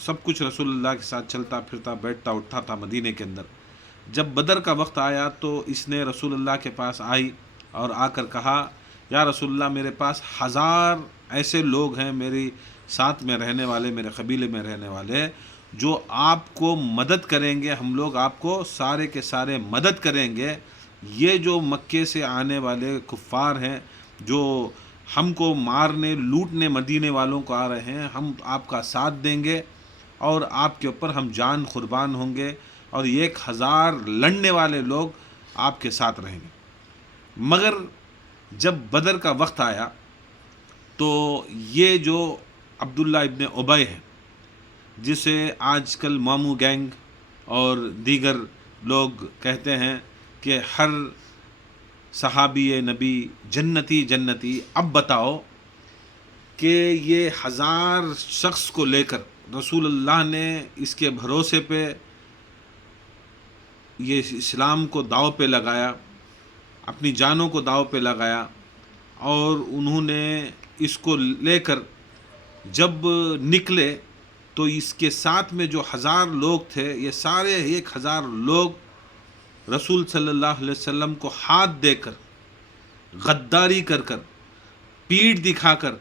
سب کچھ رسول اللہ کے ساتھ چلتا پھرتا بیٹھتا اٹھتا تھا مدینے کے اندر. جب بدر کا وقت آیا تو اس نے رسول اللہ کے پاس آئی اور آ کر کہا یا رسول اللہ میرے پاس 1000 ایسے لوگ ہیں میری ساتھ میں رہنے والے، میرے قبیلے میں رہنے والے، جو آپ کو مدد کریں گے، ہم لوگ آپ کو سارے کے سارے مدد کریں گے. یہ جو مکے سے آنے والے کفار ہیں جو ہم کو مارنے لوٹنے مدینے والوں کو آ رہے ہیں، ہم آپ کا ساتھ دیں گے اور آپ کے اوپر ہم جان قربان ہوں گے اور 1000 لڑنے والے لوگ آپ کے ساتھ رہیں گے. مگر جب بدر کا وقت آیا تو یہ جو عبداللہ ابن ابی ہے، جسے آج کل مامو گینگ اور دیگر لوگ کہتے ہیں کہ ہر صحابی نبی جنتی جنتی، اب بتاؤ کہ یہ 1000 شخص کو لے کر رسول اللہ نے اس کے بھروسے پہ یہ اسلام کو داؤ پہ لگایا، اپنی جانوں کو داؤ پہ لگایا، اور انہوں نے اس کو لے کر جب نکلے تو اس کے ساتھ میں جو 1000 لوگ تھے، یہ سارے 1000 لوگ رسول صلی اللہ علیہ وسلم کو ہاتھ دے کر، غداری کر کر، پیٹھ دکھا کر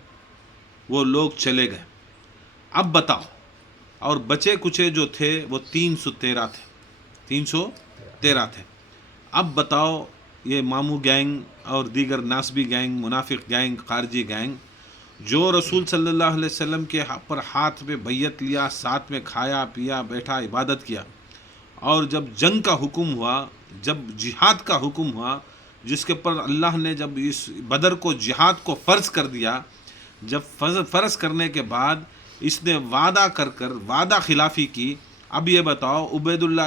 وہ لوگ چلے گئے. اب بتاؤ، اور بچے کچے جو تھے وہ 313 تھے، 313 تھے. اب بتاؤ یہ مامو گینگ اور دیگر ناسبی گینگ، منافق گینگ، خارجی گینگ، جو رسول صلی اللہ علیہ وسلم کے پر ہاتھ پہ بیعت لیا، ساتھ میں کھایا پیا بیٹھا عبادت کیا، اور جب جنگ کا حکم ہوا، جب جہاد کا حکم ہوا، جس کے پر اللہ نے جب اس بدر کو جہاد کو فرض کر دیا، جب فرض کرنے کے بعد اس نے وعدہ کر کر وعدہ خلافی کی. اب یہ بتاؤ عبیداللہ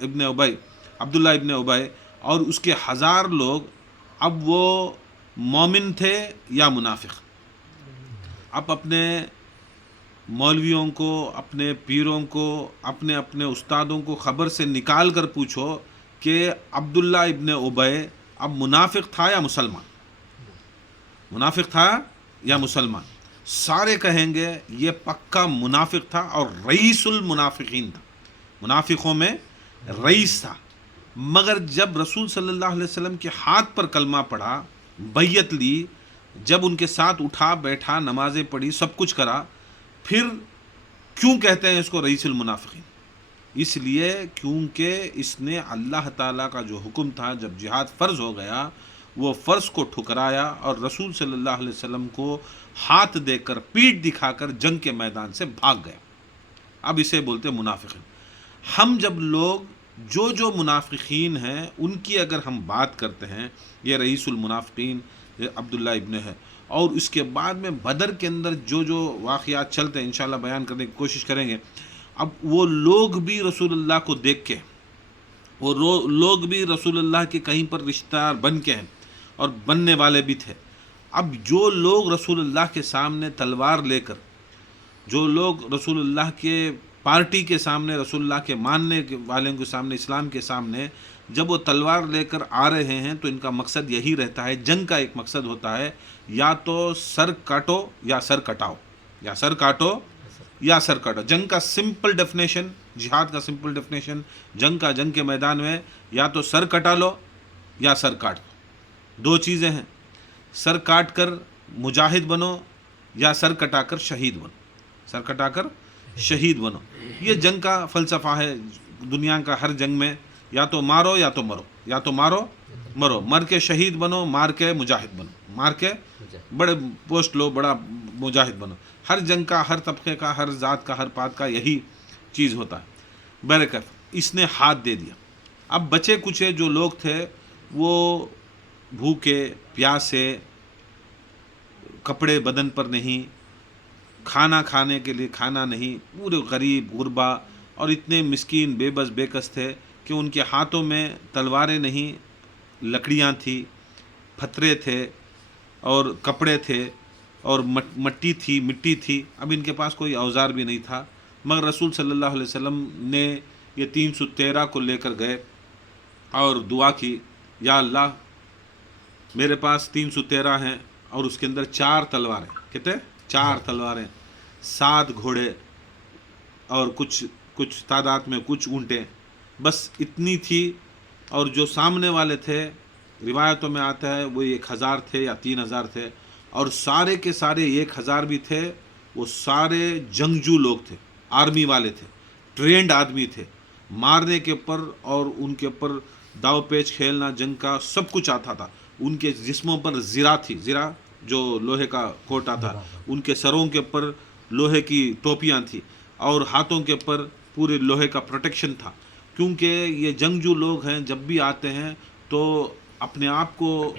ابن ابی، عبداللہ ابن ابی اور اس کے 1000 لوگ، اب وہ مومن تھے یا منافق؟ اب اپنے مولویوں کو، اپنے پیروں کو، اپنے اپنے استادوں کو خبر سے نکال کر پوچھو کہ عبداللہ ابن ابی اب منافق تھا یا مسلمان؟ منافق تھا یا مسلمان؟ سارے کہیں گے یہ پکا منافق تھا اور رئیس المنافقین تھا، منافقوں میں رئیس تھا. مگر جب رسول صلی اللہ علیہ وسلم کے ہاتھ پر کلمہ پڑھا، بیعت لی، جب ان کے ساتھ اٹھا بیٹھا، نمازیں پڑھی، سب کچھ کرا، پھر کیوں کہتے ہیں اس کو رئیس المنافقین؟ اس لیے کیونکہ اس نے اللہ تعالیٰ کا جو حکم تھا، جب جہاد فرض ہو گیا، وہ فرض کو ٹھکرایا اور رسول صلی اللہ علیہ وسلم کو ہاتھ دے کر، پیٹھ دکھا کر جنگ کے میدان سے بھاگ گیا. اب اسے بولتے منافقین. ہم جب لوگ جو منافقین ہیں ان کی اگر ہم بات کرتے ہیں، یہ رئیس المنافقین یہ عبداللہ ابن ہے، اور اس کے بعد میں بدر کے اندر جو واقعات چلتے ہیں انشاءاللہ بیان کرنے کی کوشش کریں گے. اب وہ لوگ بھی رسول اللہ کو دیکھ کے، وہ لوگ بھی رسول اللہ کے کہیں پر رشتہ دار بن کے ہیں اور بننے والے بھی تھے. اب جو لوگ رسول اللہ کے سامنے تلوار لے کر، جو لوگ رسول اللہ کے پارٹی کے سامنے، رسول اللہ کے ماننے والوں کے سامنے، اسلام کے سامنے جب وہ تلوار لے کر آ رہے ہیں تو ان کا مقصد یہی رہتا ہے، جنگ کا ایک مقصد ہوتا ہے، یا تو سر کاٹو یا سر کٹاؤ، یا سر کاٹو یا سر کاٹو. جنگ کا سمپل ڈیفینیشن، جہاد کا سمپل ڈیفینیشن جنگ کے میدان میں یا تو سر کٹا لو یا سر کاٹ دو. 2 چیزیں ہیں، سر کاٹ کر مجاہد بنو یا سر کٹا کر شہید بنو، سر کٹا کر شہید بنو. یہ جنگ کا فلسفہ ہے. دنیا کا ہر جنگ میں یا تو مارو یا تو مرو، یا تو مارو مرو، مر کے شہید بنو، مار کے مجاہد بنو، مار کے بڑے پوسٹ لو، بڑا مجاہد بنو. ہر جنگ کا، ہر طبقے کا، ہر ذات کا، ہر پات کا یہی چیز ہوتا ہے. برکت اس نے ہاتھ دے دیا. اب بچے کچے جو لوگ تھے وہ بھوکے پیاسے، کپڑے بدن پر نہیں، کھانا کھانے کے لیے کھانا نہیں، پورے غریب غربا اور اتنے مسکین بے بس بے کس تھے کہ ان کے ہاتھوں میں تلواریں نہیں، لکڑیاں تھی، پتھرے تھے اور کپڑے تھے اور مٹی تھی، مٹی تھی. اب ان کے پاس کوئی اوزار بھی نہیں تھا. مگر رسول صلی اللہ علیہ وسلم نے یہ 313 کو لے کر گئے اور دعا کی، یا اللہ میرے پاس 313 ہیں اور اس کے اندر 4 تلواریں، کہتے 4 تلواریں، 7 گھوڑے اور کچھ تعداد میں کچھ اونٹیں، بس اتنی تھی. اور جو سامنے والے تھے روایتوں میں آتا ہے وہ 1000 تھے یا 3000 تھے، اور سارے کے سارے 1000 بھی تھے وہ سارے جنگجو لوگ تھے، آرمی والے تھے، ٹرینڈ آدمی تھے، مارنے کے اوپر اور ان کے اوپر داؤ پیچ کھیلنا، جنگ کا سب کچھ آتا تھا. ان کے جسموں پر زرہ تھی، زرہ جو لوہے کا کوٹا تھا، ان کے سروں کے اوپر لوہے کی ٹوپیاں تھیں، اور ہاتھوں کے اوپر پورے لوہے کا پروٹیکشن تھا. کیونکہ یہ جنگجو لوگ ہیں جب بھی آتے ہیں تو اپنے آپ کو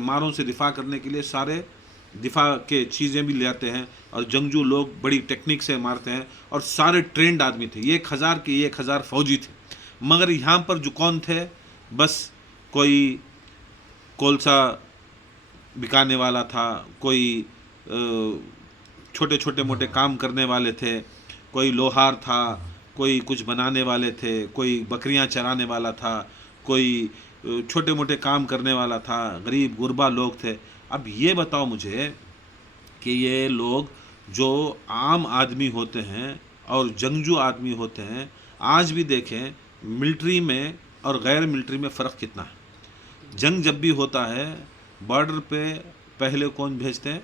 ماروں سے دفاع کرنے کے لیے سارے دفاع کے چیزیں بھی لے آتے ہیں، اور جنگجو لوگ بڑی ٹیکنیک سے مارتے ہیں، اور سارے ٹرینڈ آدمی تھے. 1000 کے 1000 فوجی تھے. مگر یہاں پر جو کون تھے، بس کوئی کولسا بکانے والا تھا، کوئی چھوٹے چھوٹے موٹے کام کرنے والے تھے، کوئی لوہار تھا، کوئی کچھ بنانے والے تھے، کوئی بکریاں چرانے والا تھا، کوئی چھوٹے موٹے کام کرنے والا تھا، غریب غربا لوگ تھے. اب یہ بتاؤ مجھے کہ یہ لوگ جو عام آدمی ہوتے ہیں اور جنگجو آدمی ہوتے ہیں، آج بھی دیکھیں ملٹری میں اور غیر ملٹری میں فرق کتنا ہے. جنگ جب بھی ہوتا ہے بارڈر پہ پہلے کون بھیجتے ہیں؟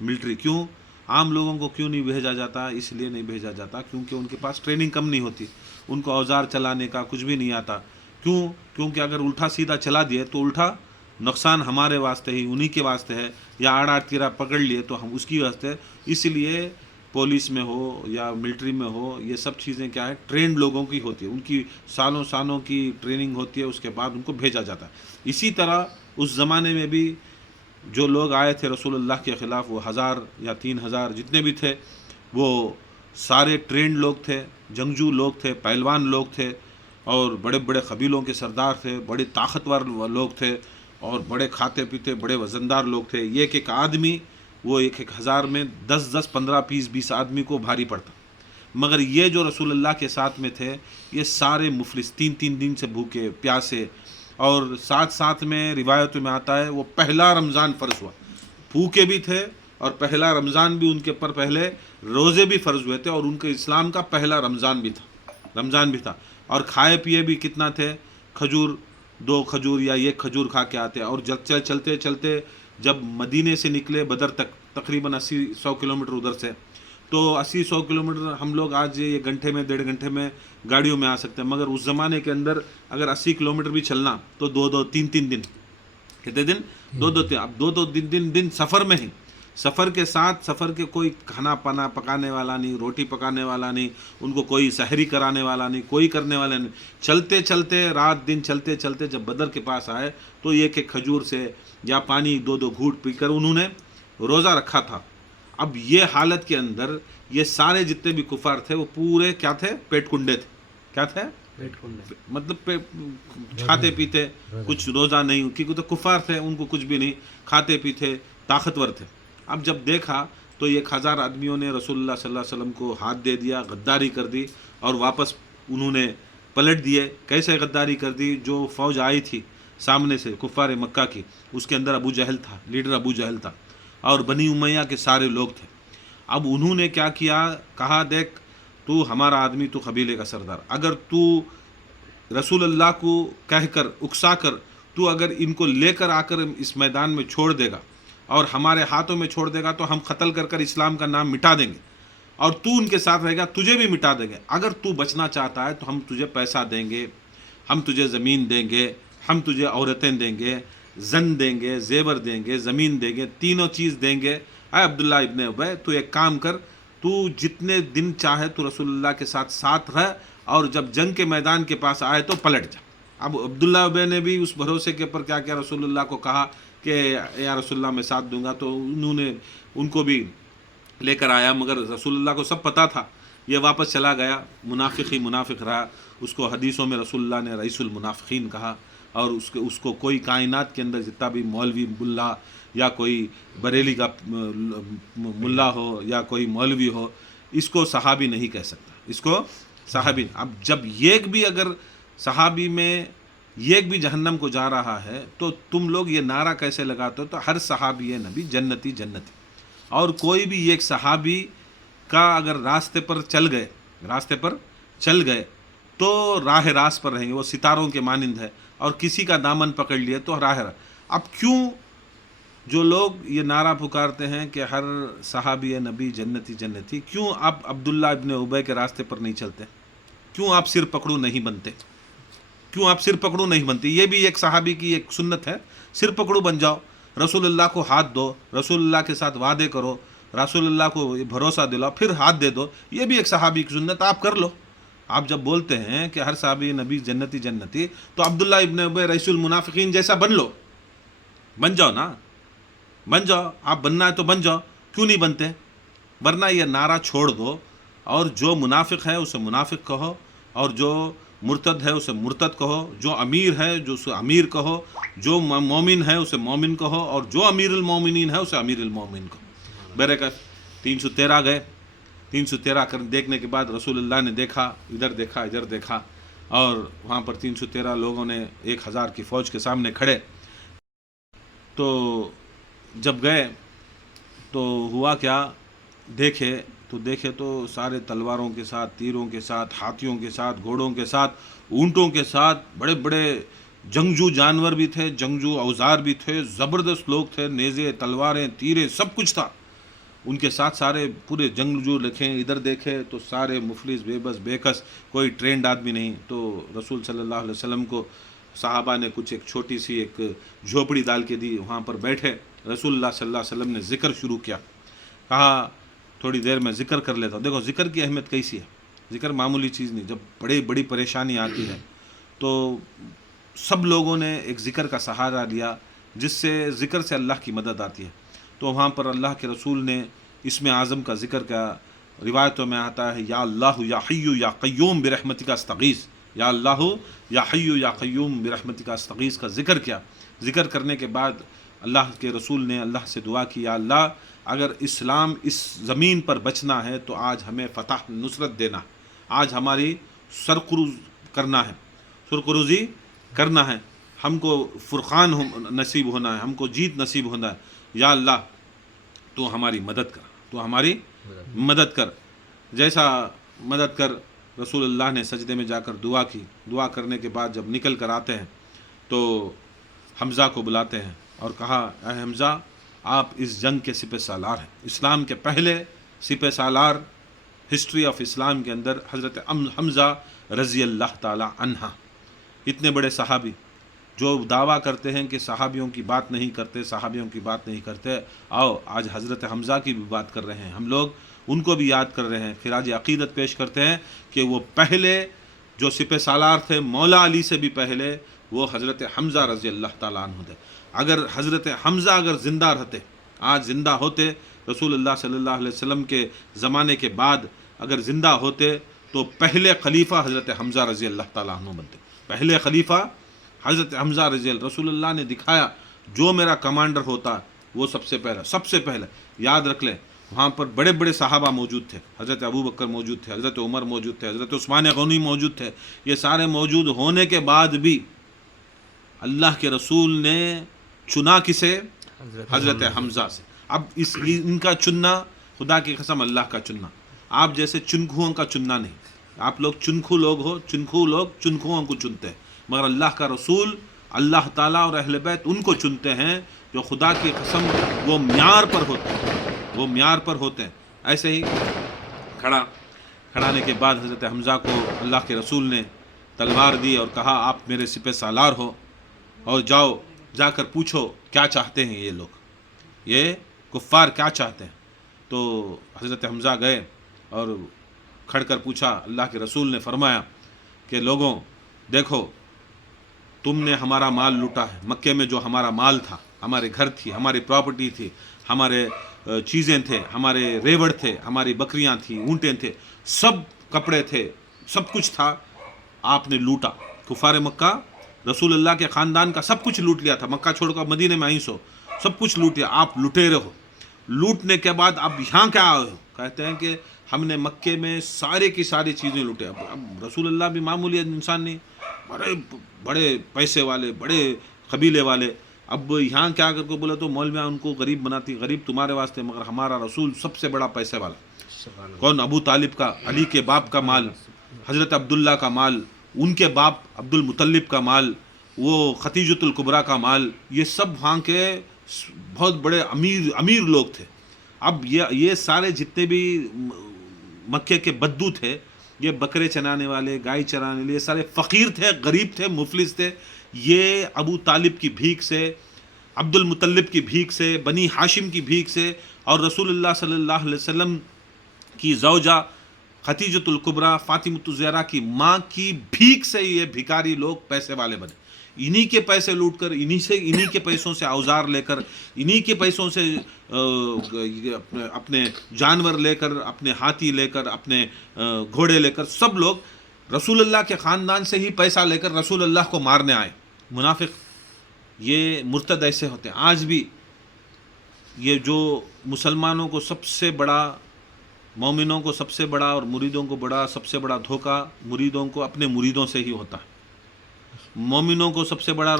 ملٹری. کیوں؟ عام لوگوں کو کیوں نہیں بھیجا جاتا؟ اس لیے نہیں بھیجا جاتا کیونکہ ان کے پاس ٹریننگ کم نہیں ہوتی، ان کو اوزار چلانے کا کچھ بھی نہیں آتا. کیوں؟ کیونکہ اگر الٹا سیدھا چلا دیے تو الٹا نقصان ہمارے واسطے ہی، انہی کے واسطے ہے، یا آڑا تیرا پکڑ لیے تو ہم اس کی واسطے. اس لیے پولیس میں ہو یا ملٹری میں ہو، یہ سب چیزیں کیا ہے، ٹرینڈ لوگوں کی ہوتی ہے، ان کی سالوں کی ٹریننگ ہوتی ہے، اس کے بعد ان کو بھیجا جاتا ہے. اسی طرح اس زمانے میں بھی جو لوگ آئے تھے رسول اللہ کے خلاف، وہ 1000 یا 3000 جتنے بھی تھے، وہ سارے ٹرینڈ لوگ تھے، جنگجو لوگ تھے، پہلوان لوگ تھے، اور بڑے بڑے قبیلوں کے سردار تھے، بڑے طاقتور لوگ تھے، اور بڑے کھاتے پیتے بڑے وزندار لوگ تھے. ایک آدمی وہ 1000 میں 10 15 20 آدمی کو بھاری پڑتا. مگر یہ جو رسول اللہ کے ساتھ میں تھے یہ سارے مفلس، 3 دن سے بھوکے پیاسے. اور ساتھ میں روایتوں میں آتا ہے وہ پہلا رمضان فرض ہوا، بھوکے بھی تھے، اور پہلا رمضان بھی ان کے اوپر پہلے روزے بھی فرض ہوئے تھے، اور ان کے اسلام کا پہلا رمضان بھی تھا. اور کھائے پیے بھی کتنا تھے، کھجور 2 کھجور یا 1 کھجور کھا کے آتے. اور چلتے جب مدینے سے نکلے بدر تک، تقریباً 80-100 کلومیٹر ادھر سے، تو 80-100 کلومیٹر ہم لوگ آج یہ گھنٹے میں 1.5 گھنٹے میں گاڑیوں میں آ سکتے ہیں. مگر اس زمانے کے اندر اگر 80 کلومیٹر بھی چلنا تو 2-3 دن، کتنے دن؟ 2-3. اب 2 دن سفر میں ہی، سفر کے ساتھ، سفر کے کوئی کھانا پانا پکانے والا نہیں، روٹی پکانے والا نہیں، ان کو کوئی سحری کرانے والا نہیں، کوئی کرنے والا نہیں. چلتے رات دن چلتے جب بدر کے پاس آئے تو ایک کھجور سے یا پانی 2 گھونٹ پی کر انہوں نے روزہ رکھا تھا. اب یہ حالت کے اندر یہ سارے جتنے بھی کفار تھے وہ پورے کیا تھے؟ پیٹ کنڈے تھے. کیا تھے؟ مطلب کھاتے پیتے، کچھ روزہ نہیں، کیونکہ تو کفار تھے، ان کو کچھ بھی نہیں، کھاتے پیتے طاقتور تھے. اب جب دیکھا تو 1000 آدمیوں نے رسول اللہ صلی اللہ علیہ وسلم کو ہاتھ دے دیا، غداری کر دی، اور واپس انہوں نے پلٹ دیے. کیسے غداری کر دی؟ جو فوج آئی تھی سامنے سے کفار مکہ کی، اس کے اندر ابو جہل تھا، لیڈر ابو جہل تھا، اور بنی امیہ کے سارے لوگ تھے. اب انہوں نے کیا کیا؟ کہا دیکھ تو ہمارا آدمی، تو قبیلے کا سردار، اگر تو رسول اللہ کو کہہ کر اکسا کر تو اگر ان کو لے کر آ کر اس میدان میں چھوڑ دے گا اور ہمارے ہاتھوں میں چھوڑ دے گا تو ہم قتل کر اسلام کا نام مٹا دیں گے، اور تو ان کے ساتھ رہے گا تجھے بھی مٹا دیں گے. اگر تو بچنا چاہتا ہے تو ہم تجھے پیسہ دیں گے، ہم تجھے زمین دیں گے، ہم تجھے عورتیں دیں گے، زن دیں گے، زیور دیں گے، زمین دیں گے، تینوں چیز دیں گے. اے عبداللہ ابن ابی، تو ایک کام کر، تو جتنے دن چاہے تو رسول اللہ کے ساتھ رہ، اور جب جنگ کے میدان کے پاس آئے تو پلٹ جا. اب عبداللہ ابی نے بھی اس بھروسے کے اوپر کیا رسول اللہ کو کہا کہ یا رسول اللہ میں ساتھ دوں گا، تو انہوں نے ان کو بھی لے کر آیا. مگر رسول اللہ کو سب پتہ تھا، یہ واپس چلا گیا، منافق ہی منافق رہا. اس کو حدیثوں میں رسول اللہ نے رئیس المنافقین کہا، اور اس کو کوئی کائنات کے اندر جتنا بھی مولوی ملا یا کوئی بریلی کا ملا ہو یا کوئی مولوی ہو، اس کو صحابی نہیں کہہ سکتا، اس کو صحابی. اب جب ایک بھی اگر صحابی میں ایک بھی جہنم کو جا رہا ہے تو تم لوگ یہ نعرہ کیسے لگاتے ہو؟ تو ہر صحابی نبی جنتی جنتی. اور کوئی بھی ایک صحابی کا اگر راستے پر چل گئے راستے پر چل گئے تو راہ راست پر رہیں گے، وہ ستاروں کے مانند ہے، اور کسی کا دامن پکڑ لیے تو راہ اب کیوں جو لوگ یہ نعرہ پکارتے ہیں کہ ہر صحابی نبی جنتی جنتی، کیوں آپ عبداللہ ابن ابی کے راستے پر نہیں چلتے؟ کیوں آپ سر پکڑو نہیں بنتے؟ کیوں آپ سر پکڑو نہیں بنتے؟ یہ بھی ایک صحابی کی ایک سنت ہے، سر پکڑو بن جاؤ، رسول اللہ کو ہاتھ دو، رسول اللہ کے ساتھ وعدے کرو، رسول اللہ کو بھروسہ دلاؤ، پھر ہاتھ دے دو، یہ بھی ایک صحابی کی سنت، آپ کر لو۔ آپ جب بولتے ہیں کہ ہر صحابی نبی جنتی جنتی، تو عبداللہ ابن ابی رئیس المنافقین جیسا بن لو، بن جاؤ نا، بن جاؤ، آپ بننا ہے تو بن جاؤ، کیوں نہیں بنتے؟ ورنہ یہ نعرہ چھوڑ دو، اور جو منافق ہے اسے منافق کہو، اور جو مرتد ہے اسے مرتد کہو، جو امیر ہے جو اسے امیر کہو، جو مومن ہے اسے مومن کہو، اور جو امیر المومنین ہے اسے امیر المومن کہو۔ برکت 313 گئے، 313 دیکھنے کے بعد رسول اللہ نے دیکھا، ادھر دیکھا ادھر دیکھا، اور وہاں پر 313 لوگوں نے 1000 کی فوج کے سامنے کھڑے۔ تو جب گئے تو ہوا کیا، دیکھے تو سارے تلواروں کے ساتھ، تیروں کے ساتھ، ہاتھیوں کے ساتھ، گھوڑوں کے ساتھ، اونٹوں کے ساتھ، بڑے بڑے جنگجو جانور بھی تھے، جنگجو اوزار بھی تھے، زبردست لوگ تھے، نیزے، تلواریں، تیرے، سب کچھ تھا ان کے ساتھ۔ سارے پورے جنگجو لکھیں، ادھر دیکھے تو سارے مفلس، بے بس، بے کس، کوئی ٹرینڈ آدمی نہیں۔ تو رسول صلی اللہ علیہ وسلم کو صحابہ نے کچھ ایک چھوٹی سی ایک جھوپڑی ڈال کے دی، وہاں پر بیٹھے۔ رسول اللہ صلی اللہ علیہ وسلم نے ذکر شروع کیا، کہا تھوڑی دیر میں ذکر کر لیتا ہوں۔ دیکھو ذکر کی اہمیت کیسی ہے، ذکر معمولی چیز نہیں۔ جب بڑی پریشانی آتی ہے تو سب لوگوں نے ایک ذکر کا سہارا لیا، جس سے ذکر سے اللہ کی مدد آتی ہے۔ تو وہاں پر اللہ کے رسول نے اسم اعظم کا ذکر کیا۔ روایتوں میں آتا ہے یا اللہ یا حی یا قیوم برحمتک استغیث، یا اللہ یا حی یا قیوم برحمتک استغیث کا ذکر کیا۔ ذکر کرنے کے بعد اللہ کے رسول نے اللہ سے دعا کی، یا اللہ اگر اسلام اس زمین پر بچنا ہے تو آج ہمیں فتح نصرت دینا، آج ہماری سرخروز کرنا ہے، سرخروزی کرنا ہے، ہم کو فرقان نصیب ہونا ہے، ہم کو جیت نصیب ہونا ہے۔ یا اللہ تو ہماری مدد کر، تو ہماری مدد کر، جیسا مدد کر۔ رسول اللہ نے سجدے میں جا کر دعا کی۔ دعا کرنے کے بعد جب نکل کر آتے ہیں تو حمزہ کو بلاتے ہیں اور کہا اے حمزہ آپ اس جنگ کے سپہ سالار ہیں، اسلام کے پہلے سپہ سالار ہسٹری آف اسلام کے اندر حضرت حمزہ رضی اللہ تعالی عنہ، اتنے بڑے صحابی جو دعویٰ کرتے ہیں کہ صحابیوں کی بات نہیں کرتے، صحابیوں کی بات نہیں کرتے۔ آؤ آج حضرت حمزہ کی بھی بات کر رہے ہیں، ہم لوگ ان کو بھی یاد کر رہے ہیں، خراج عقیدت پیش کرتے ہیں کہ وہ پہلے جو سپہ سالار تھے مولا علی سے بھی پہلے، وہ حضرت حمزہ رضی اللہ تعالیٰ عنہ تھے۔ اگر حضرت حمزہ اگر زندہ رہتے، آج زندہ ہوتے، رسول اللہ صلی اللہ علیہ وسلم کے زمانے کے بعد اگر زندہ ہوتے تو پہلے خلیفہ حضرت حمزہ رضی اللہ تعالیٰ عنہ بنتے، پہلے خلیفہ حضرت حمزہ رضی اللہ۔ رسول اللہ نے دکھایا جو میرا کمانڈر ہوتا وہ سب سے پہلے یاد رکھ لیں۔ وہاں پر بڑے بڑے صحابہ موجود تھے، حضرت ابو بکر موجود تھے، حضرت عمر موجود تھے، حضرت عثمان غنی موجود تھے۔ یہ سارے موجود ہونے کے بعد بھی اللہ کے رسول نے چنا کسے؟ حضرت حمزہ سے۔ اب ان کا چننا خدا کی قسم اللہ کا چننا، آپ جیسے چنکھوؤں کا چننا نہیں۔ آپ لوگ چنکھو لوگ ہو، چنکھو لوگ چنکھوؤں کو چنتے ہیں، مگر اللہ کا رسول، اللہ تعالیٰ اور اہل بیت ان کو چنتے ہیں جو خدا کی قسم وہ معیار پر ہوتے ہیں، وہ معیار پر ہوتے ہیں۔ ایسے ہی کھڑانے کے بعد حضرت حمزہ کو اللہ کے رسول نے تلوار دی اور کہا آپ میرے سپہ سالار ہو، اور جاؤ جا کر پوچھو کیا چاہتے ہیں یہ لوگ، یہ کفار کیا چاہتے ہیں۔ تو حضرت حمزہ گئے اور کھڑ کر پوچھا۔ اللہ کے رسول نے فرمایا کہ لوگوں دیکھو تم نے ہمارا مال لوٹا ہے، مکے میں جو ہمارا مال تھا، ہمارے گھر تھی، ہماری پراپرٹی تھی، ہمارے چیزیں تھے، ہمارے ریوڑ تھے، ہماری بکریاں تھیں، اونٹیں تھے، سب کپڑے تھے، سب کچھ تھا، آپ نے لوٹا۔ کفار مکہ رسول اللہ کے خاندان کا سب کچھ لوٹ لیا تھا، مکہ چھوڑ کر مدینے میں آئیں سو سب کچھ لوٹ لیا، آپ لٹیرے ہو۔ لوٹنے کے بعد اب یہاں کیا آئے ہو؟ کہتے ہیں کہ ہم نے مکے میں سارے کی ساری چیزیں لوٹے۔ اب رسول اللہ بھی معمولی انسان نہیں، بڑے پیسے والے، بڑے قبیلے والے، اب یہاں کیا کر کے بولے تو مولویاں ان کو غریب بناتی، غریب تمہارے واسطے، مگر ہمارا رسول سب سے بڑا پیسے والا، کون؟ ابو طالب کا، علی کے باپ کا مال، حضرت عبداللہ کا مال، ان کے باپ عبد المطلب کا مال، وہ ختیجۃ الکبریٰ کا مال، یہ سب وہاں کے بہت بڑے امیر لوگ تھے۔ اب یہ سارے جتنے بھی مکے کے بدو تھے، یہ بکرے چرانے والے، گائے چرانے والے، یہ سارے فقیر تھے، غریب تھے، مفلس تھے۔ یہ ابو طالب کی بھیک سے، عبد المطلب کی بھیک سے، بنی ہاشم کی بھیک سے، اور رسول اللہ صلی اللہ علیہ وسلم کی زوجہ ختیجۃ الکبریٰ فاطمۃ الزہرا کی ماں کی بھیک سے یہ بھکاری لوگ پیسے والے بنے۔ انہی کے پیسے لوٹ کر، انہی کے پیسوں سے اوزار لے کر، انہی کے پیسوں سے اپنے جانور لے کر، اپنے ہاتھی لے کر، اپنے گھوڑے لے کر، سب لوگ رسول اللہ کے خاندان سے ہی پیسہ لے کر رسول اللہ کو مارنے آئے۔ منافق، یہ مرتد ایسے ہوتے ہیں۔ آج بھی یہ جو مسلمانوں کو سب سے بڑا، مومنوں کو سب سے بڑا اور مریدوں کو بڑا، سب سے بڑا دھوکہ مریدوں کو اپنے مریدوں سے ہی ہوتا ہے۔ مومنوں کو سب سے بڑا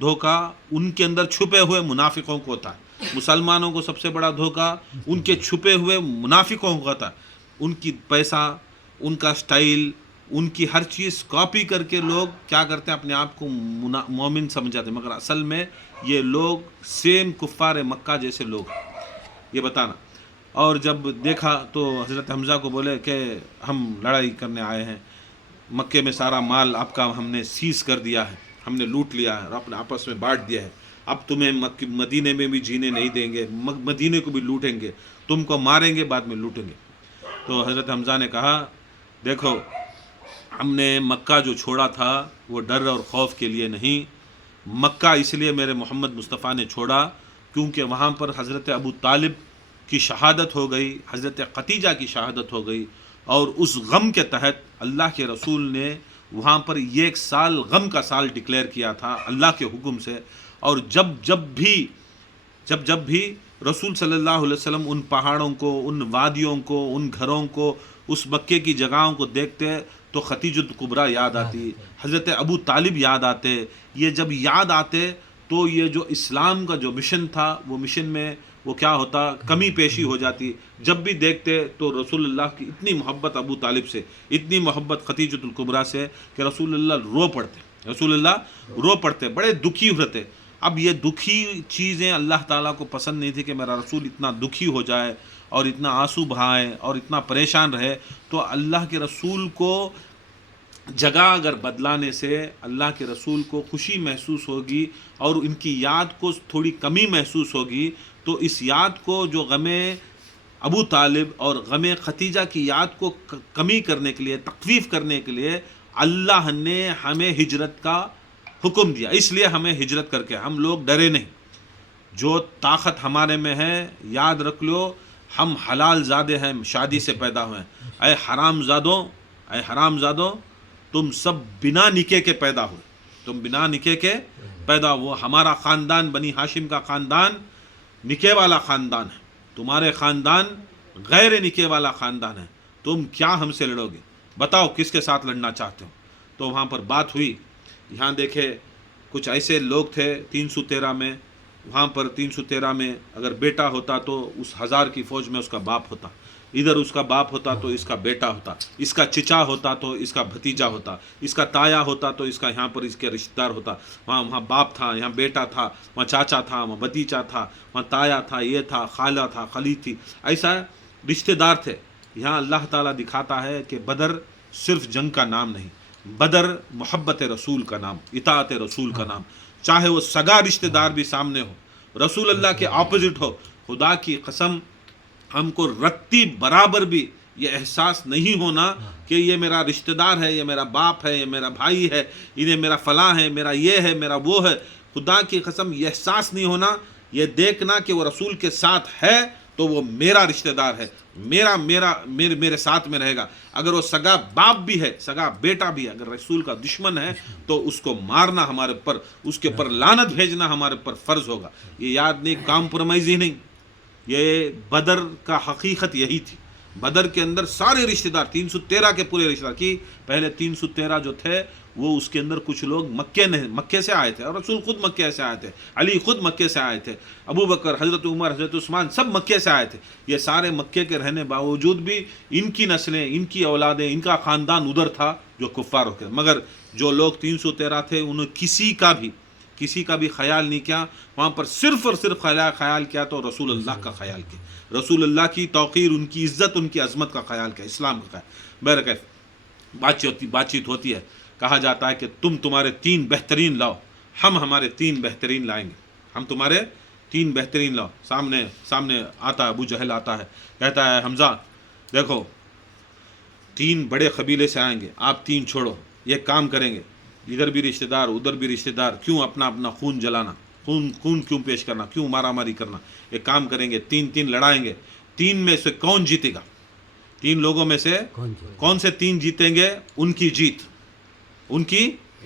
دھوکہ ان کے اندر چھپے ہوئے منافقوں کو ہوتا ہے۔ مسلمانوں کو سب سے بڑا دھوکہ ان کے چھپے ہوئے منافقوں کو ہوتا ہے۔ ان کی پیسہ، ان کا سٹائل، ان کی ہر چیز کاپی کر کے لوگ کیا کرتے ہیں، اپنے آپ کو مومن سمجھاتے ہیں، مگر اصل میں یہ لوگ سیم کفار مکہ جیسے لوگ ہیں۔ یہ بتانا۔ اور جب دیکھا تو حضرت حمزہ کو بولے کہ ہم لڑائی کرنے آئے ہیں، مکے میں سارا مال آپ کا ہم نے سیز کر دیا ہے، ہم نے لوٹ لیا ہے اور اپنے آپس میں بانٹ دیا ہے، اب تمہیں مدینے میں بھی جینے نہیں دیں گے، مدینے کو بھی لوٹیں گے، تم کو ماریں گے، بعد میں لوٹیں گے۔ تو حضرت حمزہ نے کہا دیکھو، ہم نے مکہ جو چھوڑا تھا وہ ڈر اور خوف کے لیے نہیں، مکہ اس لیے میرے محمد مصطفیٰ نے چھوڑا کیونکہ وہاں پر حضرت ابو طالب کی شہادت ہو گئی، حضرت ختیجہ کی شہادت ہو گئی، اور اس غم کے تحت اللہ کے رسول نے وہاں پر 1 سال غم کا سال ڈکلیئر کیا تھا اللہ کے حکم سے۔ اور جب بھی رسول صلی اللہ علیہ وسلم ان پہاڑوں کو، ان وادیوں کو، ان گھروں کو، اس مکے کی جگہوں کو دیکھتے تو ختیجۃ الکبریٰ یاد آتی، حضرت ابو طالب یاد آتے۔ یہ جب یاد آتے تو یہ جو اسلام کا جو مشن تھا، وہ مشن میں وہ کیا ہوتا، کمی پیشی ہو جاتی۔ جب بھی دیکھتے تو رسول اللہ کی اتنی محبت ابو طالب سے، اتنی محبت ختیجۃ الکبریٰ سے کہ رسول اللہ رو پڑتے، بڑے دکھی ہوتے۔ اب یہ دکھی چیزیں اللہ تعالیٰ کو پسند نہیں تھی کہ میرا رسول اتنا دکھی ہو جائے اور اتنا آنسو بہائے اور اتنا پریشان رہے۔ تو اللہ کے رسول کو جگہ اگر بدلانے سے اللہ کے رسول کو خوشی محسوس ہوگی اور ان کی یاد کو تھوڑی کمی محسوس ہوگی، تو اس یاد کو جو غم ابو طالب اور غم ختیجہ کی یاد کو کمی کرنے کے لیے، تخفیف کرنے کے لیے اللہ نے ہمیں ہجرت کا حکم دیا۔ اس لیے ہمیں ہجرت کر کے ہم لوگ ڈرے نہیں۔ جو طاقت ہمارے میں ہے، یاد رکھ لو، ہم حلال زادے ہیں، شادی سے پیدا ہوئے ہیں۔ اے حرام زادوں، تم سب بنا نکاح کے پیدا ہوئے، تم بنا نکاح کے پیدا ہو۔ ہمارا خاندان بنی ہاشم کا خاندان نکاح والا خاندان ہے، تمہارے خاندان غیر نکاح والا خاندان ہے، تم کیا ہم سے لڑو گے؟ بتاؤ کس کے ساتھ لڑنا چاہتے ہو؟ تو وہاں پر بات ہوئی۔ یہاں دیکھے کچھ ایسے لوگ تھے 313 میں، وہاں پر 313 میں اگر بیٹا ہوتا تو اس 1000 کی فوج میں اس کا باپ ہوتا، ادھر اس کا باپ ہوتا تو اس کا بیٹا ہوتا، اس کا چچا ہوتا تو اس کا بھتیجا ہوتا، اس کا تایا ہوتا تو اس کا یہاں پر اس کے رشتہ دار ہوتا۔ وہاں باپ تھا، یہاں بیٹا تھا، وہاں چاچا تھا، وہاں بھتیجا تھا، وہاں تایا تھا، یہ تھا، خالہ تھا، خلی تھی، ایسا رشتہ دار تھے۔ یہاں اللہ تعالیٰ دکھاتا ہے کہ بدر صرف جنگ کا نام نہیں، بدر محبت رسول کا نام، اطاعت رسول کا نام۔ چاہے وہ سگا رشتہ دار بھی سامنے ہو، رسول اللہ کے اپوزٹ ہو، خدا کی قسم ہم کو رتی برابر بھی یہ احساس نہیں ہونا کہ یہ میرا رشتہ دار ہے، یہ میرا باپ ہے، یہ میرا بھائی ہے، انہیں میرا فلاں ہے، میرا یہ ہے، میرا وہ ہے۔ خدا کی قسم یہ احساس نہیں ہونا، یہ دیکھنا کہ وہ رسول کے ساتھ ہے تو وہ میرا رشتہ دار ہے، میرے ساتھ میں رہے گا۔ اگر وہ سگا باپ بھی ہے، سگا بیٹا بھی ہے، اگر رسول کا دشمن ہے تو اس کو مارنا ہمارے اوپر، اس کے اوپر لعنت بھیجنا ہمارے اوپر فرض ہوگا۔ یہ یاد نہیں، کمپرومائز ہی نہیں۔ یہ بدر کا حقیقت یہی تھی۔ بدر کے اندر سارے رشتہ دار 313 کے پورے رشتہ دار کی، پہلے 313 جو تھے وہ اس کے اندر کچھ لوگ مکے سے آئے تھے، اور رسول خود مکے سے آئے تھے، علی خود مکے سے آئے تھے، ابو بکر، حضرت عمر، حضرت عثمان سب مکے سے آئے تھے. یہ سارے مکے کے رہنے باوجود بھی ان کی نسلیں، ان کی اولادیں، ان کا خاندان ادھر تھا جو کفار ہو کے، مگر جو لوگ 313 تھے انہوں کسی کا بھی خیال نہیں کیا وہاں پر، صرف اور صرف خیال کیا تو رسول اللہ کا خیال کیا، رسول اللہ کی توقیر، ان کی عزت، ان کی عظمت کا خیال کیا، اسلام کا خیال. بہرکیف بات چیت ہوتی ہے، کہا جاتا ہے کہ تمہارے 3 بہترین لاؤ، ہم ہمارے 3 بہترین لائیں گے، ہم تمہارے 3 بہترین لاؤ. سامنے آتا ہے ابو جہل، آتا ہے کہتا ہے حمزہ دیکھو 3 بڑے قبیلے سے آئیں گے، آپ 3 چھوڑو، یہ کام کریں گے، ادھر بھی رشتہ دار ادھر بھی رشتہ دار، کیوں اپنا خون جلانا، خون کیوں پیش کرنا، کیوں مارا ماری کرنا، ایک کام کریں گے 3 لڑائیں گے، 3 میں سے کون جیتے گا، 3 لوگوں میں سے کون سے 3 جیتیں گے، ان کی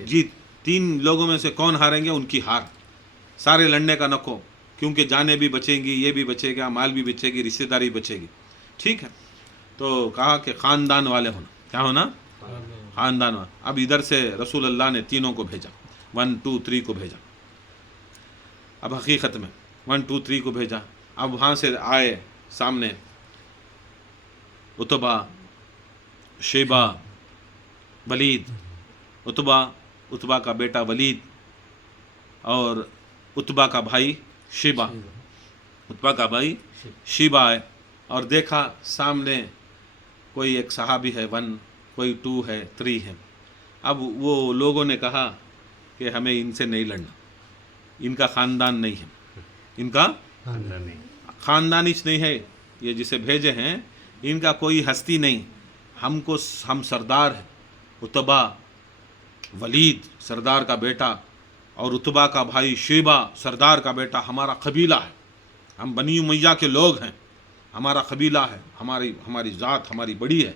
جیت، 3 لوگوں میں سے کون ہاریں گے، ان کی ہار. سارے لڑنے کا نکو، کیونکہ جانیں بھی بچیں گی، یہ بھی بچے گا، مال بھی بچے گی، رشتہ داری بچے گی. ٹھیک ہے، تو کہا کہ خاندان والے ہونا، کیا ہونا، خاندان والے. اب ادھر سے رسول اللہ نے تینوں کو بھیجا، 1 2 3 کو بھیجا. اب حقیقت میں 1 2 3 کو بھیجا. اب وہاں سے آئے سامنے اتبا، شیبہ، ولید، اتبا کا بیٹا ولید اور اتبا کا بھائی شیبہ، شیبہ آئے اور دیکھا سامنے کوئی ایک صحابی ہے 1، کوئی 2 ہے، 3 ہے. اب وہ لوگوں نے کہا کہ ہمیں ان سے نہیں لڑنا، ان کا خاندان نہیں ہے، ان کا خاندان نہیں ہے، یہ جسے بھیجے ہیں ان کا کوئی ہستی نہیں، ہم سردار ہیں، اتبا ولید سردار کا بیٹا اور اتبا کا بھائی شیبہ سردار کا بیٹا، ہمارا قبیلہ ہے، ہم بنی امیہ کے لوگ ہیں، ہمارا قبیلہ ہے، ہماری ذات ہماری بڑی ہے.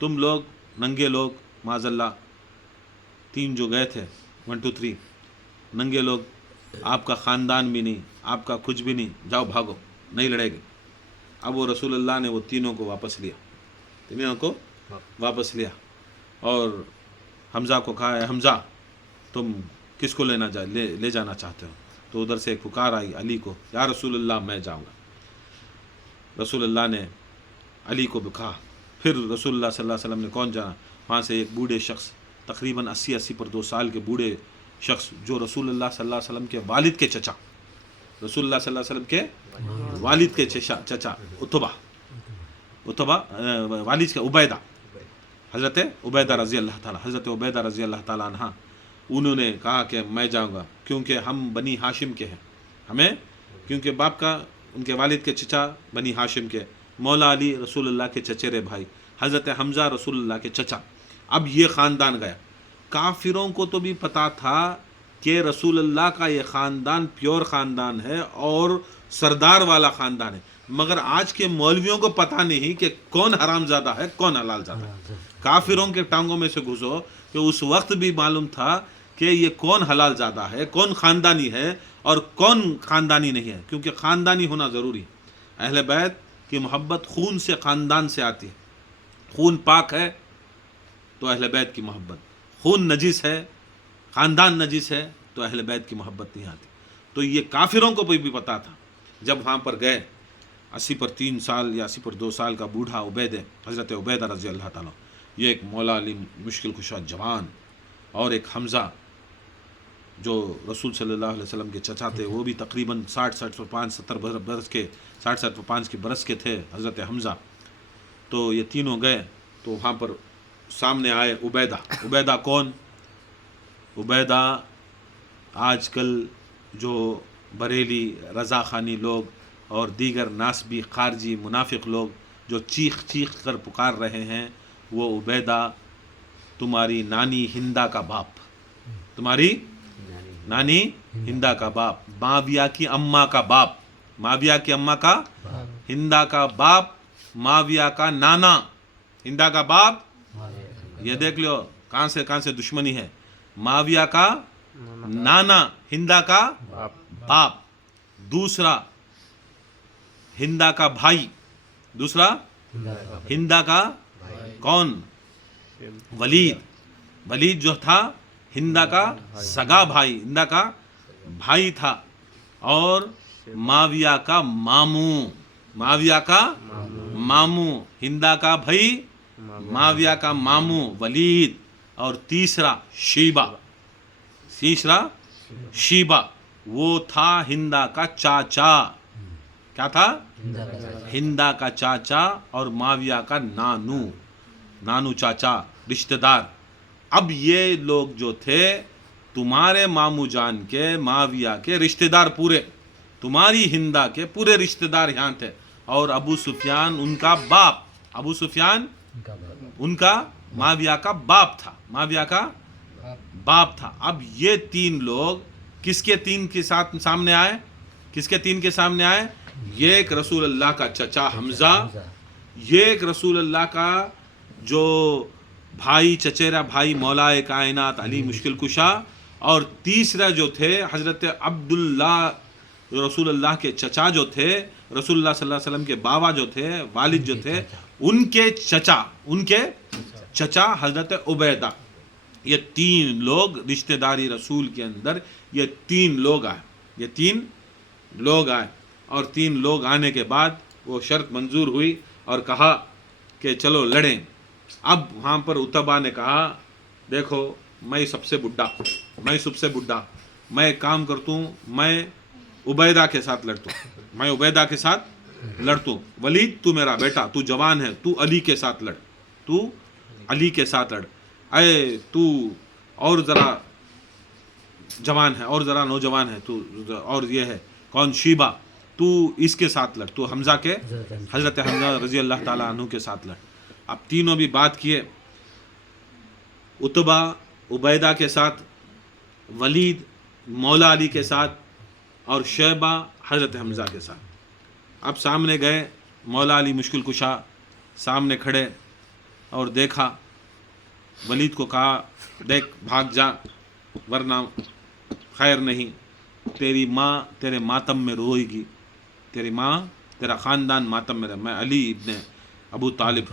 تم لوگ ننگے لوگ، معاذ اللہ 3 جو گئے تھے 1 2 3 ننگے لوگ، آپ کا خاندان بھی نہیں، آپ کا کچھ بھی نہیں، جاؤ بھاگو، نہیں لڑے گے. اب وہ رسول اللہ نے وہ تینوں کو واپس لیا اور حمزہ کو کہا ہے حمزہ تم کس کو لے جانا چاہتے ہو. تو ادھر سے ایک پکار آئی علی کو، یا رسول اللہ میں جاؤں گا. رسول اللہ نے علی کو کہا، پھر رسول اللہ صلی اللہ علیہ وسلم نے کون جانا، وہاں سے ایک بوڑھے شخص تقریباً 80 پر 2 سال کے بوڑھے شخص، جو رسول اللہ صلی اللہ علیہ وسلم کے والد کے چچا، رسول اللہ صلی اللہ علیہ وسلم کے والد کے چچا اتبا والد کے عبیدہ، حضرت عبیدہ رضی اللہ تعالیٰ عنہ، انہوں نے کہا کہ میں جاؤں گا، کیونکہ ہم بنی ہاشم کے ہیں، ہمیں کیونکہ باپ کا، ان کے والد کے چچا بنی ہاشم کے، مولا علی رسول اللہ کے چچیرے بھائی، حضرت حمزہ رسول اللہ کے چچا. اب یہ خاندان گیا. کافروں کو تو بھی پتا تھا کہ رسول اللہ کا یہ خاندان پیور خاندان ہے اور سردار والا خاندان ہے، مگر آج کے مولویوں کو پتہ نہیں کہ کون حرام زادہ ہے کون حلال زادہ ہے. کافروں کے ٹانگوں میں سے گھسو کہ اس وقت بھی معلوم تھا کہ یہ کون حلال زادہ ہے، کون خاندانی ہے اور کون خاندانی نہیں ہے، کیونکہ خاندانی ہونا ضروری ہے. اہل بیت کی محبت خون سے، خاندان سے آتی ہے. خون پاک ہے تو اہل بیت کی محبت، خون نجس ہے، خاندان نجس ہے تو اہل بیت کی محبت نہیں آتی. تو یہ کافروں کو بھی پتا تھا. جب وہاں پر گئے 80 پر 3 سال یا 80 پر 2 سال کا بوڑھا حضرت عبیدہ رضی اللہ تعالیٰ، یہ ایک مولا علی مشکل کشا جوان، اور ایک حمزہ جو رسول صلی اللہ علیہ وسلم کے چچا تھے، وہ بھی تقریباً 60 برس کے 60 برس کے تھے حضرت حمزہ. تو یہ تینوں گئے تو وہاں پر سامنے آئے عبیدہ کون؟ عبیدہ آج کل جو بریلی رضا خانی لوگ اور دیگر ناسبی خارجی منافق لوگ جو چیخ کر پکار رہے ہیں، وہ عبیدہ تمہاری نانی ہندا کا باپ، تمہاری نانی ہندا کا باپ، معاویہ کی اماں کا باپ، معاویہ کی اماں کا، ہندا کا باپ، معاویہ کا نانا، ہندا کا باپ. یہ دیکھ لو کہاں سے دشمنی ہے. معاویہ کا نانا، ہندا کا باپ، دوسرا ہندا کا بھائی، دوسرا ہندا کا کون؟ ولید جو تھا ہندا کا سگا بھائی، ہندا کا بھائی تھا، اور معاویہ کا ماموں، ہندا کا بھائی معاویہ کا ماموں ولید، اور تیسرا شیبہ وہ تھا ہندا کا چاچا. کیا تھا؟ ہندا کا چاچا اور معاویہ کا نانو چاچا، رشتہ دار. اب یہ لوگ جو تھے تمہارے ماموں جان کے، معاویہ کے رشتہ دار، پورے تمہاری ہندا کے پورے رشتہ دار یہاں تھے. اور ابو سفیان ان کا معاویہ کا باپ تھا. اب یہ تین لوگ کس کے سامنے آئے؟ یہ ایک رسول اللہ کا چچا حمزہ، یہ ایک رسول اللہ کا جو بھائی، چچیرا بھائی مولا کائنات علی مشکل کشا، اور تیسرا جو تھے حضرت عبداللہ، رسول اللہ کے چچا جو تھے، رسول اللہ صلی اللہ علیہ وسلم کے بابا جو تھے، والد جو تھے، ان کے چچا حضرت عبیدہ. یہ تین لوگ رشتہ داری رسول کے اندر، یہ تین لوگ آئے، اور تین لوگ آنے کے بعد وہ شرط منظور ہوئی اور کہا کہ چلو لڑیں. اب وہاں پر اتبا نے کہا دیکھو میں سب سے بڈھا، میں ایک کام کرتا ہوں، میں عبیدہ کے ساتھ لڑتا ہوں. ولید تو میرا بیٹا، تو جوان ہے، تو علی کے ساتھ لڑ. اے تو اور ذرا جوان ہے، اور ذرا نوجوان ہے تو، اور یہ ہے کون؟ شیبہ، تو اس کے ساتھ لڑ، تو حضرت حمزہ رضی اللہ تعالیٰ عنہ کے ساتھ لڑ. اب تینوں بھی بات کیے، اتبا عبیدہ کے ساتھ، ولید مولا علی کے ساتھ، اور شیبہ حضرت حمزہ کے ساتھ. اب سامنے گئے، مولا علی مشکل کشا سامنے کھڑے، اور دیکھا، ولید کو کہا دیکھ بھاگ جا ورنہ خیر نہیں، تیری ماں تیرے ماتم میں روئے گی، تیرا خاندان ماتم میں رہے. میں علی ابن ابو طالب.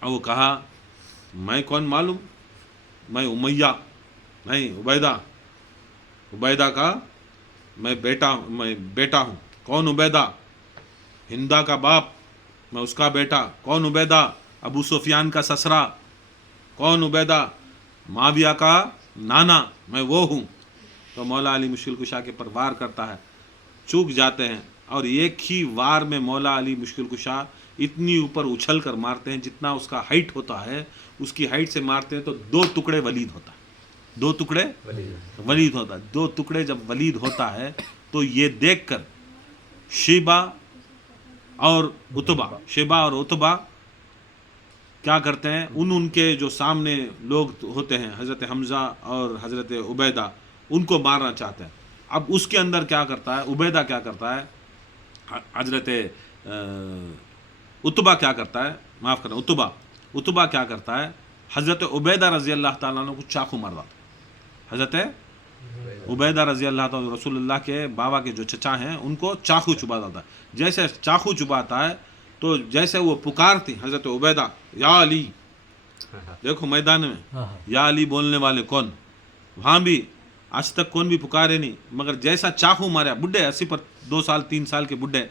اور وہ کہا میں کون معلوم، میں امیہ نہیں، عبیدہ کا میں بیٹا ہوں. کون عبیدہ؟ ہندا کا باپ، میں اس کا بیٹا. کون عبیدہ؟ ابو سفیان کا سسرا. کون عبیدہ؟ معاویہ کا نانا، میں وہ ہوں. تو مولا علی مشکل کشا کے پر وار کرتا ہے، چوک جاتے ہیں، اور ایک ہی وار میں مولا علی مشکل کشا اتنی اوپر اچھل کر مارتے ہیں جتنا اس کا ہائٹ ہوتا ہے، اس کی ہائٹ سے مارتے ہیں تو 2 ٹکڑے ولید ہوتا ہے. 2 ٹکڑے جب ولید ہوتا ہے تو یہ دیکھ کر شیبہ اور اتبا کیا کرتے ہیں، ان کے جو سامنے لوگ ہوتے ہیں حضرت حمزہ اور حضرت عبیدہ، ان کو مارنا چاہتے ہیں. اب اس کے اندر کیا کرتا ہے عبیدہ، کیا کرتا ہے حضرت اتبا کیا کرتا ہے، معاف کرنا، اتبا کیا کرتا ہے، حضرت عبیدہ رضی اللہ تعالیٰ عنہ کو چاقو مار دیتا ہے. حضرت عبیدہ رضی اللہ تعالیٰ رسول اللہ کے بابا کے جو چچا ہیں ان کو چاقو چبا دیتا ہے. جیسے چاقو چباتا ہے تو جیسے وہ پکارتی حضرت عبیدہ یا علی، دیکھو میدان میں یا علی بولنے والے کون، وہاں بھی آج تک کون بھی پکارے نہیں، مگر جیسا چاقو مارا بڈھے 80 پر 2 سال 3 سال کے بڈھے،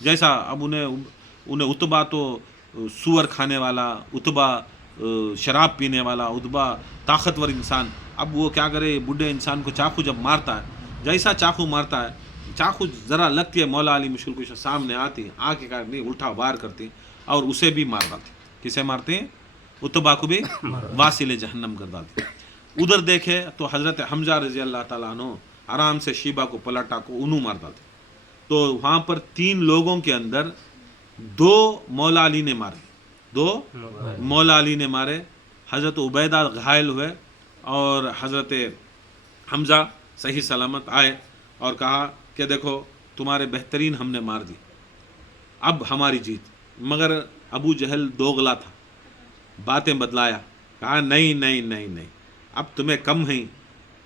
جیسا اب انہیں اتبا تو سور کھانے والا، اتبا شراب پینے والا، اتبا طاقتور انسان، اب وہ کیا کرے، بڈھے انسان کو چاقو جب مارتا ہے، جیسا چاقو مارتا ہے، چاقو ذرا لگتی ہے، مولا علی مشکل کشا سامنے آتی، آ کے نہیں الٹا وار کرتی اور اسے بھی مار ڈالتی. کسے مارتے ہیں؟ اتبا کو بھی واصل جہنم کر ڈالتی. ادھر دیکھے تو حضرت حمزہ رضی اللہ تعالیٰ عنہ آرام سے شیبہ کو پلٹا کو انہوں مار ڈالتے. تو وہاں پر 3 لوگوں کے اندر 2 مولا علی نے مارے. حضرت عبیدہ گھائل ہوئے اور حضرت حمزہ صحیح سلامت آئے اور کہا کہ دیکھو تمہارے بہترین ہم نے مار دی، اب ہماری جیت. مگر ابو جہل دوغلا تھا، باتیں بدلایا، کہا نہیں، اب تمہیں کم ہیں،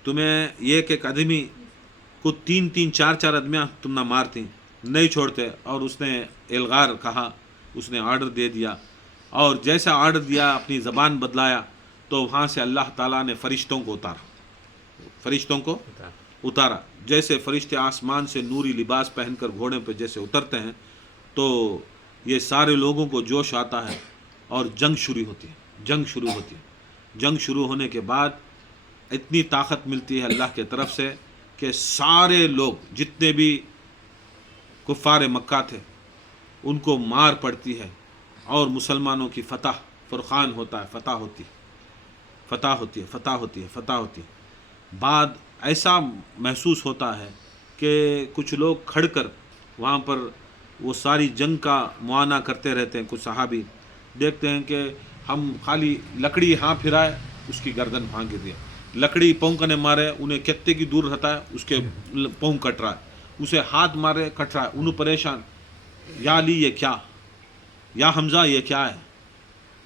تمہیں ایک آدمی کو 3 4 آدمیاں تم نہ مارتی، نہیں چھوڑتے. اور اس نے الغار کہا اس نے آرڈر دے دیا، اور جیسا آرڈر دیا اپنی زبان بدلایا تو وہاں سے اللہ تعالیٰ نے فرشتوں کو اتارا. جیسے فرشتے آسمان سے نوری لباس پہن کر گھوڑے پہ جیسے اترتے ہیں تو یہ سارے لوگوں کو جوش آتا ہے اور جنگ شروع ہوتی ہے. جنگ شروع ہونے کے بعد اتنی طاقت ملتی ہے اللہ کی طرف سے کہ سارے لوگ جتنے بھی کفار مکہ تھے ان کو مار پڑتی ہے، اور مسلمانوں کی فتح، فرقان ہوتا ہے، فتح ہوتی ہے. بعد ایسا محسوس ہوتا ہے کہ کچھ لوگ کھڑ کر وہاں پر وہ ساری جنگ کا معائنہ کرتے رہتے ہیں. کچھ صحابی دیکھتے ہیں کہ ہم خالی لکڑی ہاں پھرائے اس کی گردن بھانگ گر دیا، لکڑی پونکنے مارے انہیں کتے کی دور رہتا ہے اس کے پونک کٹ رہا ہے، اسے ہاتھ مارے کٹ رہا ہے، انہوں پریشان، یا علی یہ کیا، یا حمزہ یہ کیا ہے؟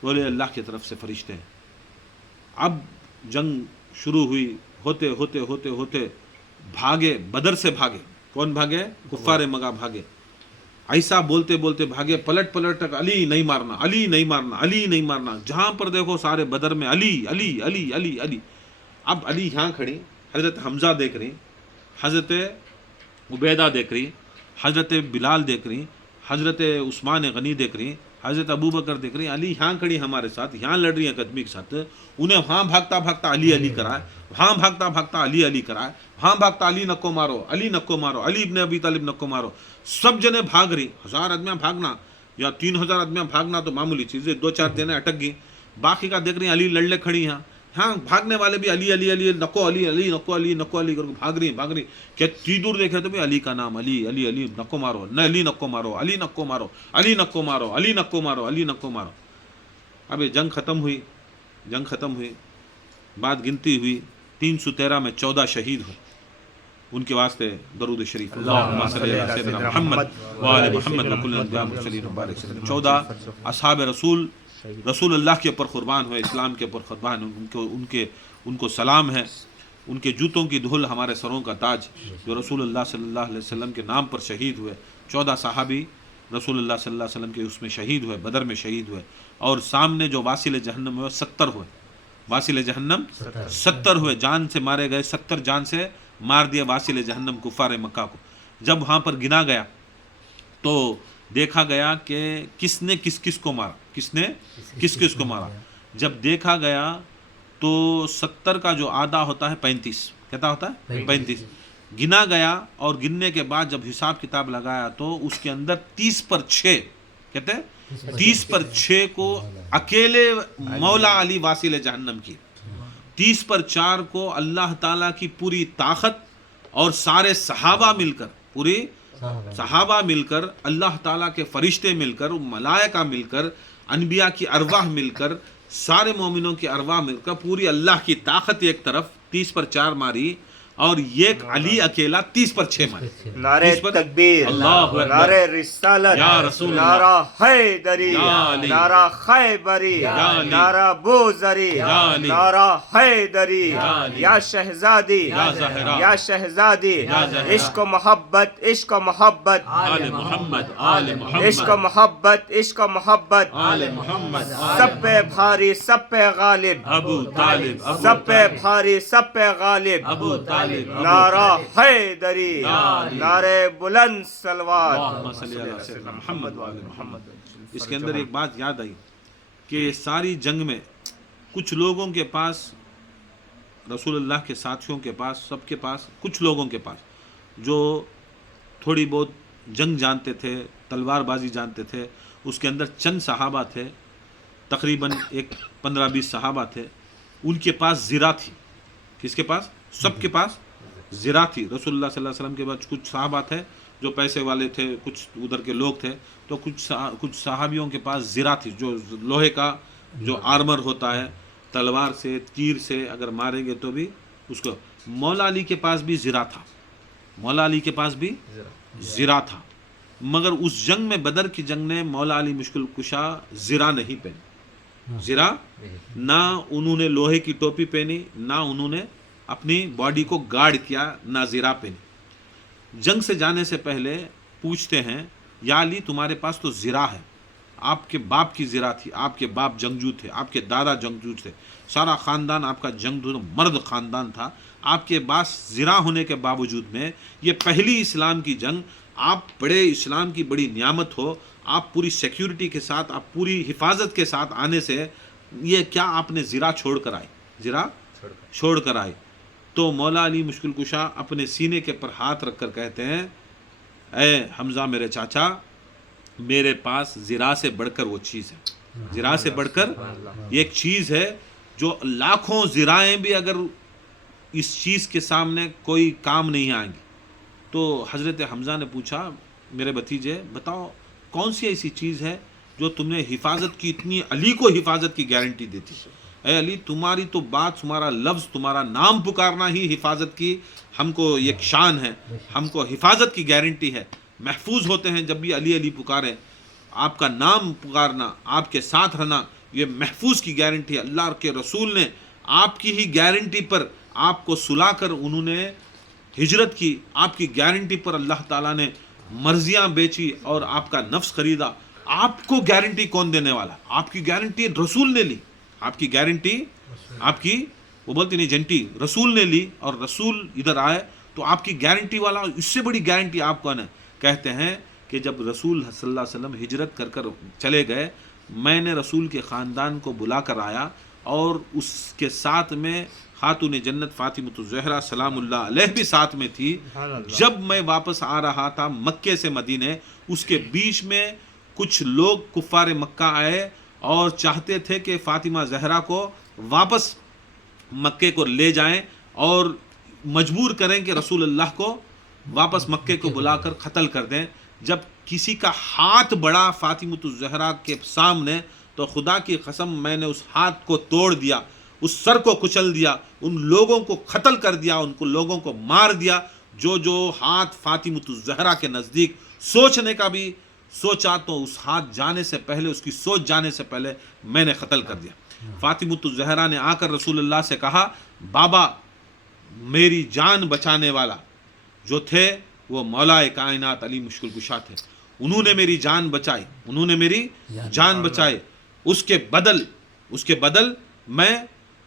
بولے اللہ کی طرف سے فرشتے ہیں. اب جنگ شروع ہوئی، ہوتے بھاگے، بدر سے بھاگے. کون بھاگے؟ کفار مکہ بھاگے. ایسا بولتے بھاگے، پلٹ تک علی نہیں مارنا. جہاں پر دیکھو سارے بدر میں علی. اب علی یہاں کھڑی، حضرت حمزہ دیکھ رہی، حضرت عبیدہ دیکھ رہی، حضرت بلال دیکھ رہی، حضرت عثمان غنی دیکھ رہی، حضرت ابو بکر دیکھ رہی. علی یہاں کھڑی ہمارے ساتھ، یہاں لڑ رہی ہیں قدمی کے ساتھ. انہیں وہاں بھاگتا علی کرائے، وہاں بھاگتا علی کرائے، وہاں بھاگتا علی نکو مارو، علی ابن ابی طالب نکو مارو. سب جنے بھاگ رہی. 1000 آدمیاں بھاگنا یا 3000 آدمیاں بھاگنا تو معمولی چیز ہے، 2-4 دینے اٹک گئی. باقی کا دیکھ رہی علی لڑلے کھڑی ہیں. ہاں بھاگنے والے بھی علی نکو علی کر بھاگ رہی. کتنی دور دیکھے تو بھی علی کا نام، علی نکو مارو، نہ علی نکو مارو. اب یہ جنگ ختم ہوئی. بعد گنتی ہوئی، 313 میں 14 شہید ہوئے. ان کے واسطے درود شریف، اللہم صلی علی سیدنا محمد وآل محمد وکل الانبیاء والمرسلین وبارک وسلم. 14 اصحاب رسول اللہ کے اوپر قربان ہوئے، اسلام کے اوپر قربان. ان کو سلام ہے. ان کے جوتوں کی دھول ہمارے سروں کا تاج، جو رسول اللہ صلی اللہ علیہ وسلم کے نام پر شہید ہوئے. 14 صحابی رسول اللہ صلی اللہ علیہ وسلم کے اس میں شہید ہوئے، بدر میں شہید ہوئے. اور سامنے جو واصل جہنم ہوئے 70 ہوئے. واصل جہنم 70 ہوئے، جان سے مارے گئے. 70 جان سے مار دیا واصل جہنم کفار مکہ کو. جب وہاں پر گنا گیا تو دیکھا گیا کہ کس نے کس کو مارا. جب دیکھا گیا تو 70 کا جو آدھا ہوتا ہے 35، کہتا ہوتا ہے 35 گنا گیا. اور گننے کے بعد جب حساب کتاب لگایا تو اس کے اندر 30/6 کہتے ہیں 30/6 کو اکیلے مولا علی واصل جہنم کی، 30/4 کو اللہ تعالیٰ کی پوری طاقت اور سارے صحابہ مل کر اللہ تعالیٰ کے فرشتے مل کر، ملائکہ مل کر، انبیاء کی ارواح مل کر، سارے مومنوں کی ارواح مل کر، پوری اللہ کی طاقت ایک طرف 30/4 ماری، اور ایک علی اکیلا 30/6 ماری. نعرہ تکبیر، نعرہ رسالت، نعرہ حیدری، نعرہ خیبری، نعرہ بوذری، نعرہ حیدری. یا شہزادی، یا شہزادی، عشق و محبت، عشق و محبت، آل محمد، عشق و محبت، عشق و محبت. سب پہ بھاری، سب پہ غالب، ابو طالب، سب پہ بھاری، سب پہ غالب. ابو طالب، نعرہ حیدری، نعرہ بلند صلوات. اللہم صلی علی سیدنا محمد وآل محمد. اس کے اندر ایک بات یاد آئی کہ ساری جنگ میں کچھ لوگوں کے پاس، رسول اللہ کے ساتھیوں کے پاس، سب کے پاس، کچھ لوگوں کے پاس جو تھوڑی بہت جنگ جانتے تھے، تلوار بازی جانتے تھے، اس کے اندر چند صحابہ تھے، تقریباً 15-20 صحابہ تھے. ان کے پاس زرہ تھی. کس کے پاس؟ سب کے پاس زرہ تھی. رسول اللہ صلی اللہ علیہ وسلم کے بعد کچھ صحابہ تھے جو پیسے والے تھے، کچھ ادھر کے لوگ تھے، تو کچھ صحابیوں کے پاس زرہ تھی، جو لوہے کا جو آرمر ہوتا ہے، تلوار سے، تیر سے اگر ماریں گے تو بھی اس کو. مولا علی کے پاس بھی زرہ تھا، مولا علی کے پاس بھی زرہ تھا. مگر اس جنگ میں، بدر کی جنگ نے مولا علی مشکل کشا زرہ نہیں پہنی. زرہ نہ انہوں نے لوہے کی ٹوپی پہنی، نہ انہوں نے اپنی باڈی کو گارڈ کیا، نہ زرہ پہنی. جنگ سے جانے سے پہلے پوچھتے ہیں یا علی تمہارے پاس تو زرہ ہے، آپ کے باپ کی زرا تھی، آپ کے باپ جنگجو تھے، آپ کے دادا جنگجو تھے، سارا خاندان آپ کا جنگجو مرد خاندان تھا، آپ کے پاس زرا ہونے کے باوجود میں یہ پہلی اسلام کی جنگ، آپ بڑے اسلام کی بڑی نعمت ہو، آپ پوری سیکیورٹی کے ساتھ، آپ پوری حفاظت کے ساتھ آنے سے یہ کیا آپ نے زرا چھوڑ کر آئے، زرا چھوڑ کر آئے؟ تو مولا علی مشکل کشا اپنے سینے کے پر ہاتھ رکھ کر کہتے ہیں اے حمزہ میرے چاچا، میرے پاس زرا سے بڑھ کر وہ چیز ہے، زرا سے بڑھ کر یہ ایک چیز ہے جو لاکھوں زرائیں بھی اگر اس چیز کے سامنے کوئی کام نہیں آئیں گی۔ تو حضرت حمزہ نے پوچھا میرے بھتیجے بتاؤ کون سی ایسی چیز ہے جو تم نے حفاظت کی، اتنی علی کو حفاظت کی گارنٹی دیتی؟ اے علی تمہاری تو بات، تمہارا لفظ، تمہارا نام پکارنا ہی حفاظت کی ہم کو ایک شان ہے، ہم کو حفاظت کی گارنٹی ہے، محفوظ ہوتے ہیں جب بھی علی علی پکاریں، آپ کا نام پکارنا، آپ کے ساتھ رہنا یہ محفوظ کی گارنٹی ہے۔ اللہ کے رسول نے آپ کی ہی گارنٹی پر آپ کو سلا کر انہوں نے ہجرت کی، آپ کی گارنٹی پر اللہ تعالیٰ نے مرضیاں بیچی اور آپ کا نفس خریدا۔ آپ کو گارنٹی کون دینے والا؟ آپ کی گارنٹی رسول نے لی، آپ کی گارنٹی آپ کی، وہ بولتی نہیں جنٹی، رسول نے لی، اور رسول ادھر آئے تو آپ کی گارنٹی والا، اس سے بڑی گارنٹی آپ کو ہے۔ کہتے ہیں کہ جب رسول صلی اللہ علیہ وسلم ہجرت کر کر چلے گئے، میں نے رسول کے خاندان کو بلا کر آیا اور اس کے ساتھ میں خاتون جنت فاطمۃ الزہرا سلام اللہ علیہ بھی ساتھ میں تھی۔ جب میں واپس آ رہا تھا مکے سے مدینے، اس کے بیچ میں کچھ لوگ کفار مکہ آئے اور چاہتے تھے کہ فاطمہ زہرا کو واپس مکے کو لے جائیں اور مجبور کریں کہ رسول اللہ کو واپس مکے کو بلا کر قتل کر دیں۔ جب کسی کا ہاتھ بڑھا فاطمۃ الزہرا کے سامنے تو خدا کی قسم میں نے اس ہاتھ کو توڑ دیا، اس سر کو کچل دیا، ان لوگوں کو قتل کر دیا، ان کو لوگوں کو مار دیا جو ہاتھ فاطمۃ الزہرا کے نزدیک سوچنے کا بھی سوچا تو اس ہاتھ جانے سے پہلے، اس کی سوچ جانے سے پہلے میں نے قتل کر دیا۔ فاطمۃ الزہرا نے آ کر رسول اللہ سے کہا بابا میری جان بچانے والا جو تھے وہ مولا کائنات علی مشکل کشا تھے، انہوں نے میری جان بچائی، انہوں نے میری جان بچائی، اس کے بدل میں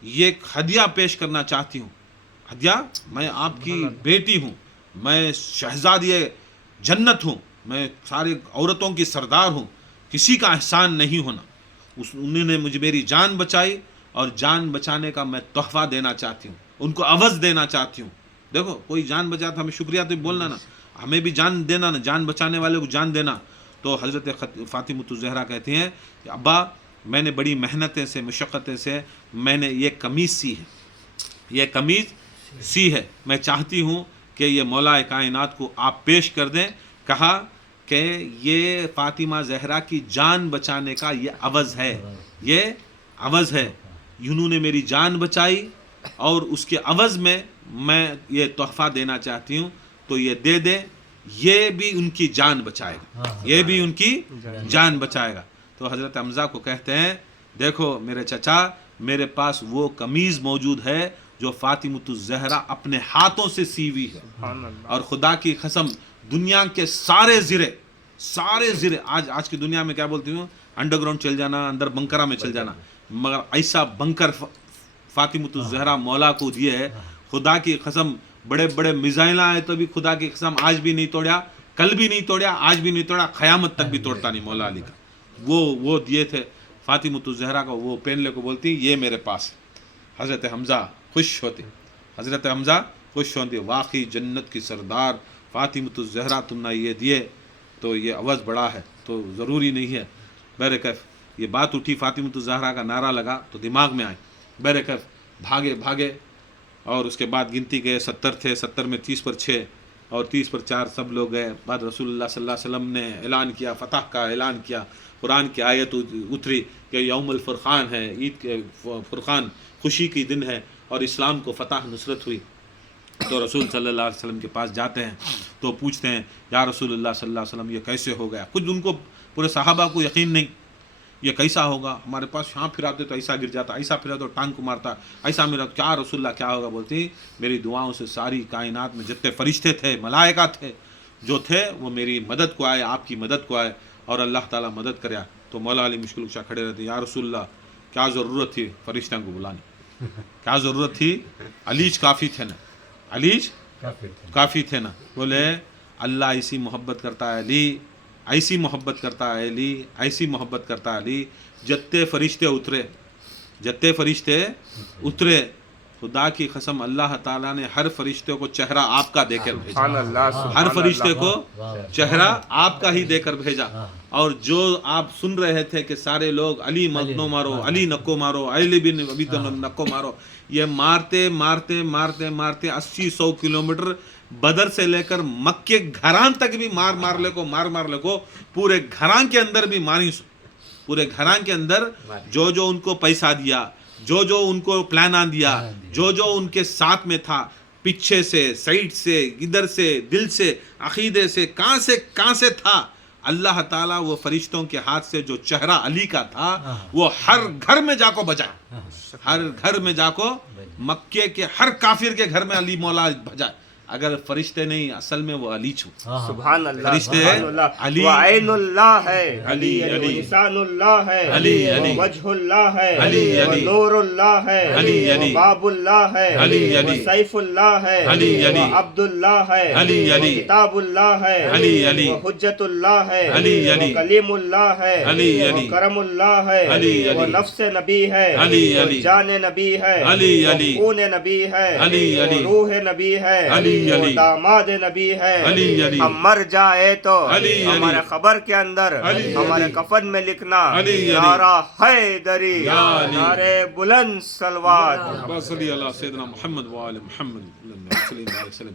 یہ ایک ہدیہ پیش کرنا چاہتی ہوں۔ ہدیہ، میں آپ کی بیٹی ہوں، میں شہزادی جنت ہوں، میں ساری عورتوں کی سردار ہوں، کسی کا احسان نہیں ہونا۔ انہوں نے مجھے میری جان بچائی اور جان بچانے کا میں تحفہ دینا چاہتی ہوں، ان کو عوض دینا چاہتی ہوں۔ دیکھو کوئی جان بچاتا ہمیں شکریہ تو بولنا نا، ہمیں بھی جان دینا نا، جان بچانے والے کو جان دینا۔ تو حضرت فاطمۃ الزہرا کہتی ہیں کہ ابا میں نے بڑی محنتیں سے، مشقتیں سے میں نے یہ قمیض سی ہے، یہ قمیض سی ہے، میں چاہتی ہوں کہ یہ مولا کائنات کو آپ پیش کر دیں۔ کہا کہ یہ فاطمہ زہرا کی جان بچانے کا یہ عوض ہے، یہ عوض ہے، انہوں نے میری جان بچائی اور اس کے عوض میں یہ تحفہ دینا چاہتی ہوں، تو یہ دے دیں، یہ بھی ان کی جان بچائے گا، یہ بھی ان کی جان بچائے گا۔ تو حضرت حمزہ کو کہتے ہیں دیکھو میرے چچا، میرے پاس وہ قمیض موجود ہے جو فاطمۃ الزہرا اپنے ہاتھوں سے سی ہوئی ہے، اور خدا کی قسم دنیا کے سارے زرے آج کی دنیا میں کیا بولتی ہوں، انڈر گراؤنڈ چل جانا، اندر بنکرہ میں چل جانا، مگر ایسا بنکر فاطمۃ الزہرا مولا کو دیے ہے، خدا کی قسم بڑے بڑے میزائل آئے تو بھی خدا کی قسم آج بھی نہیں توڑیا، کل بھی نہیں توڑیا، آج بھی نہیں توڑا، قیامت تک بھی توڑتا نہیں مولا علی کا۔ وہ دیے تھے فاطمۃ الزہرا کو، وہ پہننے کو بولتی یہ میرے پاس ہے۔ حضرت حمزہ خوش ہوتے، حضرت حمزہ خوش ہوتے، واقعی جنت کی سردار فاطمۃ الزہرا تم نے یہ دیے تو یہ عوض بڑا ہے، تو ضروری نہیں ہے۔ بہرکیف یہ بات اٹھی، فاطمۃ الزہرا کا نعرہ لگا تو دماغ میں آئے، بہرکیف بھاگے اور اس کے بعد گنتی گئے، 70 تھے، 70 میں 30 پر 6 اور 30 پر 4 سب لوگ گئے۔ بعد رسول اللہ صلی اللہ علیہ وسلم نے اعلان کیا، فتح کا اعلان کیا، قرآن کی آیت اتری کہ یوم الفرقان ہے، عید کے فرقان خوشی کی دن ہے اور اسلام کو فتح نصرت ہوئی۔ تو رسول صلی اللہ علیہ وسلم کے پاس جاتے ہیں تو پوچھتے ہیں یا رسول اللہ صلی اللہ علیہ وسلم یہ کیسے ہو گیا؟ خود ان کو پورے صحابہ کو یقین نہیں، یہ کیسا ہوگا؟ ہمارے پاس یہاں پھراتے تو ایسا گر جاتا، ایسا پھرا تو ٹانگ کو مارتا، ایسا میرا کیا رسول اللہ کیا ہوگا؟ بولتی میری دعاؤں سے ساری کائنات میں جتنے فرشتے تھے، ملائکہ تھے جو تھے وہ میری مدد کو آئے، آپ کی مدد کو آئے اور اللہ تعالیٰ مدد کریا۔ تو مولا علی مشکل کشا کھڑے رہتے، یا رسول اللہ کیا ضرورت تھی فرشتوں کو بلانے، کیا ضرورت تھی، علیج کافی تھے نا، علیج کافی تھے نا. بولے اللہ ایسی محبت کرتا ہے علی، ایسی محبت کرتا ہے علی، ایسی محبت کرتا ہے علی. جتے فرشتے اترے، جتے فرشتے اترے، خدا کی قسم اللہ تعالیٰ نے ہر فرشتے کو چہرہ آپ کا دے کر بھیجا، سبحان اللہ، ہر فرشتے کو چہرہ آپ کا ہی دے کر بھیجا. اور جو آپ سن رہے تھے کہ سارے لوگ علی نکو مارو، علی نکو مارو، علی بن ابی طالب نکو مارو، یہ مارتے مارتے مارتے مارتے 80-100 کلومیٹر بدر سے لے کر مکے گھران تک بھی مار لے کو پورے گھران کے اندر بھی ماری، پورے گھران کے اندر جو جو ان کو پیسہ دیا، جو جو ان کو پلان دیا، جو جو ان کے ساتھ میں تھا، پیچھے سے، سائڈ سے، ادھر سے، دل سے، عقیدے سے، کہاں سے تھا، اللہ تعالیٰ وہ فرشتوں کے ہاتھ سے جو چہرہ علی کا تھا وہ ہر گھر میں جا کو بجائے، ہر گھر میں جا کو، مکے کے ہر کافر کے گھر میں علی مولا بجائے. اگر فرشتے نہیں، اصل میں وہ علی چھو، سبحان اللہ، فرشتے سبحان اللہ. علی، وہ عین اللہ ہے، علی، علی، لسان اللہ ہے، علی، علی، وجہ اللہ ہے، علی، علی، نور اللہ ہے، علی، علی، باب اللہ ہے، علی، علی، سیف اللہ ہے، علی، علی، عبد اللہ ہے، علی، علی، کتاب اللہ ہے، علی، علی، حجت اللہ ہے، علی، علی، کلیم اللہ ہے، علی، علی، کرم اللہ ہے، علی، علی، نفس نبی ہے، علی، علی، جان نبی ہے، علی، علی، خون نبی ہے، علی، علی، روح نبی ہے، علی، علی، داماد نبی ہے. علی، علی، ہم مر جائے تو علی، علی، ہمارے خبر کے اندر علی، ہمارے علی، کفن میں لکھنا علی، علی، نعرہ حیدری، یا علی، نعرے بلند صلوات. اللہم صلی علی سیدنا محمد وآل محمد صلی اللہ علیہ وسلم.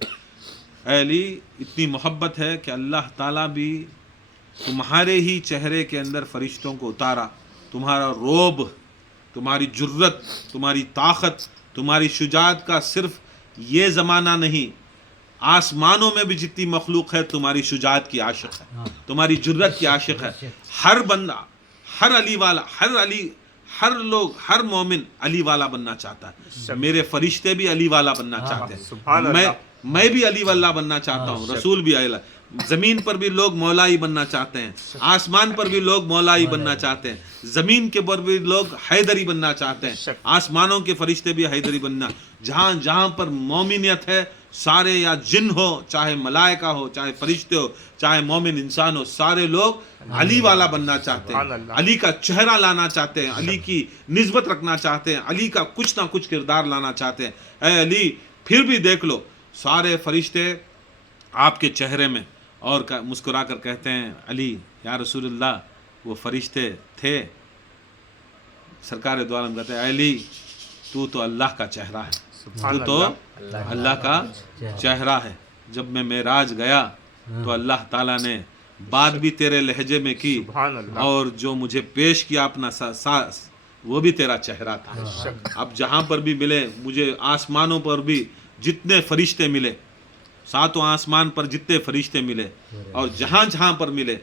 اے علی، اتنی محبت ہے کہ اللہ تعالیٰ بھی تمہارے ہی چہرے کے اندر فرشتوں کو اتارا. تمہارا روب، تمہاری جرت، تمہاری طاقت، تمہاری شجاعت کا صرف یہ زمانہ نہیں، آسمانوں میں بھی جتنی مخلوق ہے تمہاری شجاعت کی عاشق ہے، تمہاری جرت کی عاشق ہے. ہر بندہ، ہر علی والا، ہر لوگ، ہر مومن علی والا بننا چاہتا ہے. میرے فرشتے بھی علی والا بننا چاہتے سبحان ہیں، اللہ. میں بھی علی والا بننا چاہتا ہوں، رسول بھی علی. زمین پر بھی لوگ مولائی بننا چاہتے ہیں، آسمان پر بھی لوگ مولائی بننا چاہتے ہیں، زمین کے پر بھی لوگ حیدری بننا چاہتے ہیں، آسمانوں کے فرشتے بھی حیدری بننا. جہاں جہاں پر مومنیت ہے، سارے یا جن ہو، چاہے ملائکہ ہو، چاہے فرشتے ہو، چاہے مومن انسان ہو، سارے لوگ علی والا بننا چاہتے ہیں، علی کا چہرہ لانا چاہتے ہیں، علی کی نسبت رکھنا چاہتے ہیں، علی کا کچھ نہ کچھ کردار لانا چاہتے ہیں. اے علی، پھر بھی دیکھ لو، سارے فرشتے آپ کے چہرے میں، اور مسکرا کر کہتے ہیں علی یا رسول اللہ وہ فرشتے تھے. سرکار دو عالم کہتے ہیں اے علی تو اللہ کا چہرہ ہے، تو اللہ کا چہرہ ہے. جب میں معراج گیا تو اللہ تعالیٰ نے بات بھی تیرے لہجے میں کی، اور جو مجھے پیش کیا اپنا وہ بھی تیرا چہرہ تھا. اب جہاں پر بھی ملے مجھے، آسمانوں پر بھی جتنے فرشتے ملے، 7 آسمان پر جتنے فرشتے ملے، اور جہاں جہاں پر ملے،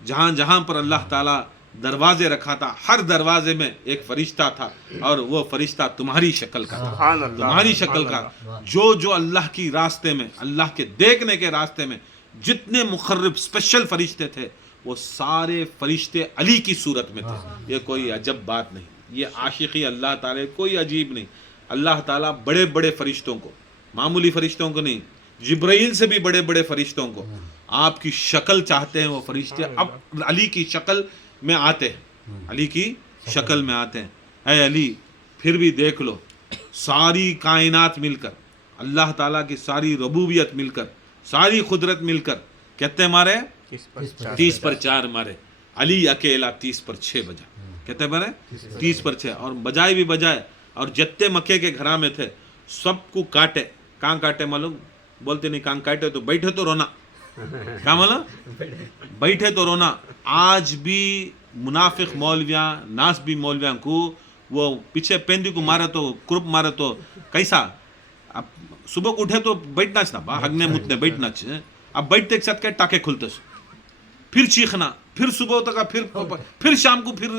جہاں جہاں پر اللہ تعالیٰ دروازے رکھا تھا، ہر دروازے میں ایک فرشتہ تھا، اور وہ فرشتہ تمہاری شکل کا تھا، تمہاری شکل کا. جو اللہ کی راستے میں، اللہ کے دیکھنے کے راستے میں جتنے مقرب اسپیشل فرشتے تھے، وہ سارے فرشتے علی کی صورت میں تھے. یہ کوئی عجب بات نہیں، یہ عاشقی اللہ تعالیٰ کوئی عجیب نہیں. اللہ تعالیٰ بڑے بڑے فرشتوں کو، معمولی فرشتوں کو نہیں، جبرائیل سے بھی بڑے بڑے فرشتوں کو آپ کی شکل چاہتے ہیں. وہ فرشتے اب علی کی شکل میں آتے ہیں، علی کی شکل میں آتے ہیں. اے علی، پھر بھی دیکھ لو، ساری کائنات مل کر، اللہ تعالیٰ کی ساری ربوبیت مل کر، ساری قدرت مل کر کہتے ہیں مارے 30 پر 4 مارے، علی اکیلا 30 پر 6 بجا. کہتے ہیں مارے 30 پر 6، اور بجائے بھی بجائے. اور جتنے مکے کے گھراں میں تھے سب کو کاٹے. کہاں کاٹے معلوم؟ بولتے نہیں کہاں کاٹے تو بیٹھے تو رونا. کہاں معلوم؟ بیٹھے تو رونا. آج بھی منافق مولویاں، ناس بھی مولویاں کو وہ پیچھے پیندی کو مارے تو کرپ مارے تو کیسا، اب صبح کو اٹھے تو بیٹھنا چاہتا با ہگنے متنے بیٹھنا چاہیے. اب بیٹھتے ایک ساتھ کے ٹاکے کھلتے سو، پھر چیخنا، پھر صبح تک، پھر شام کو، پھر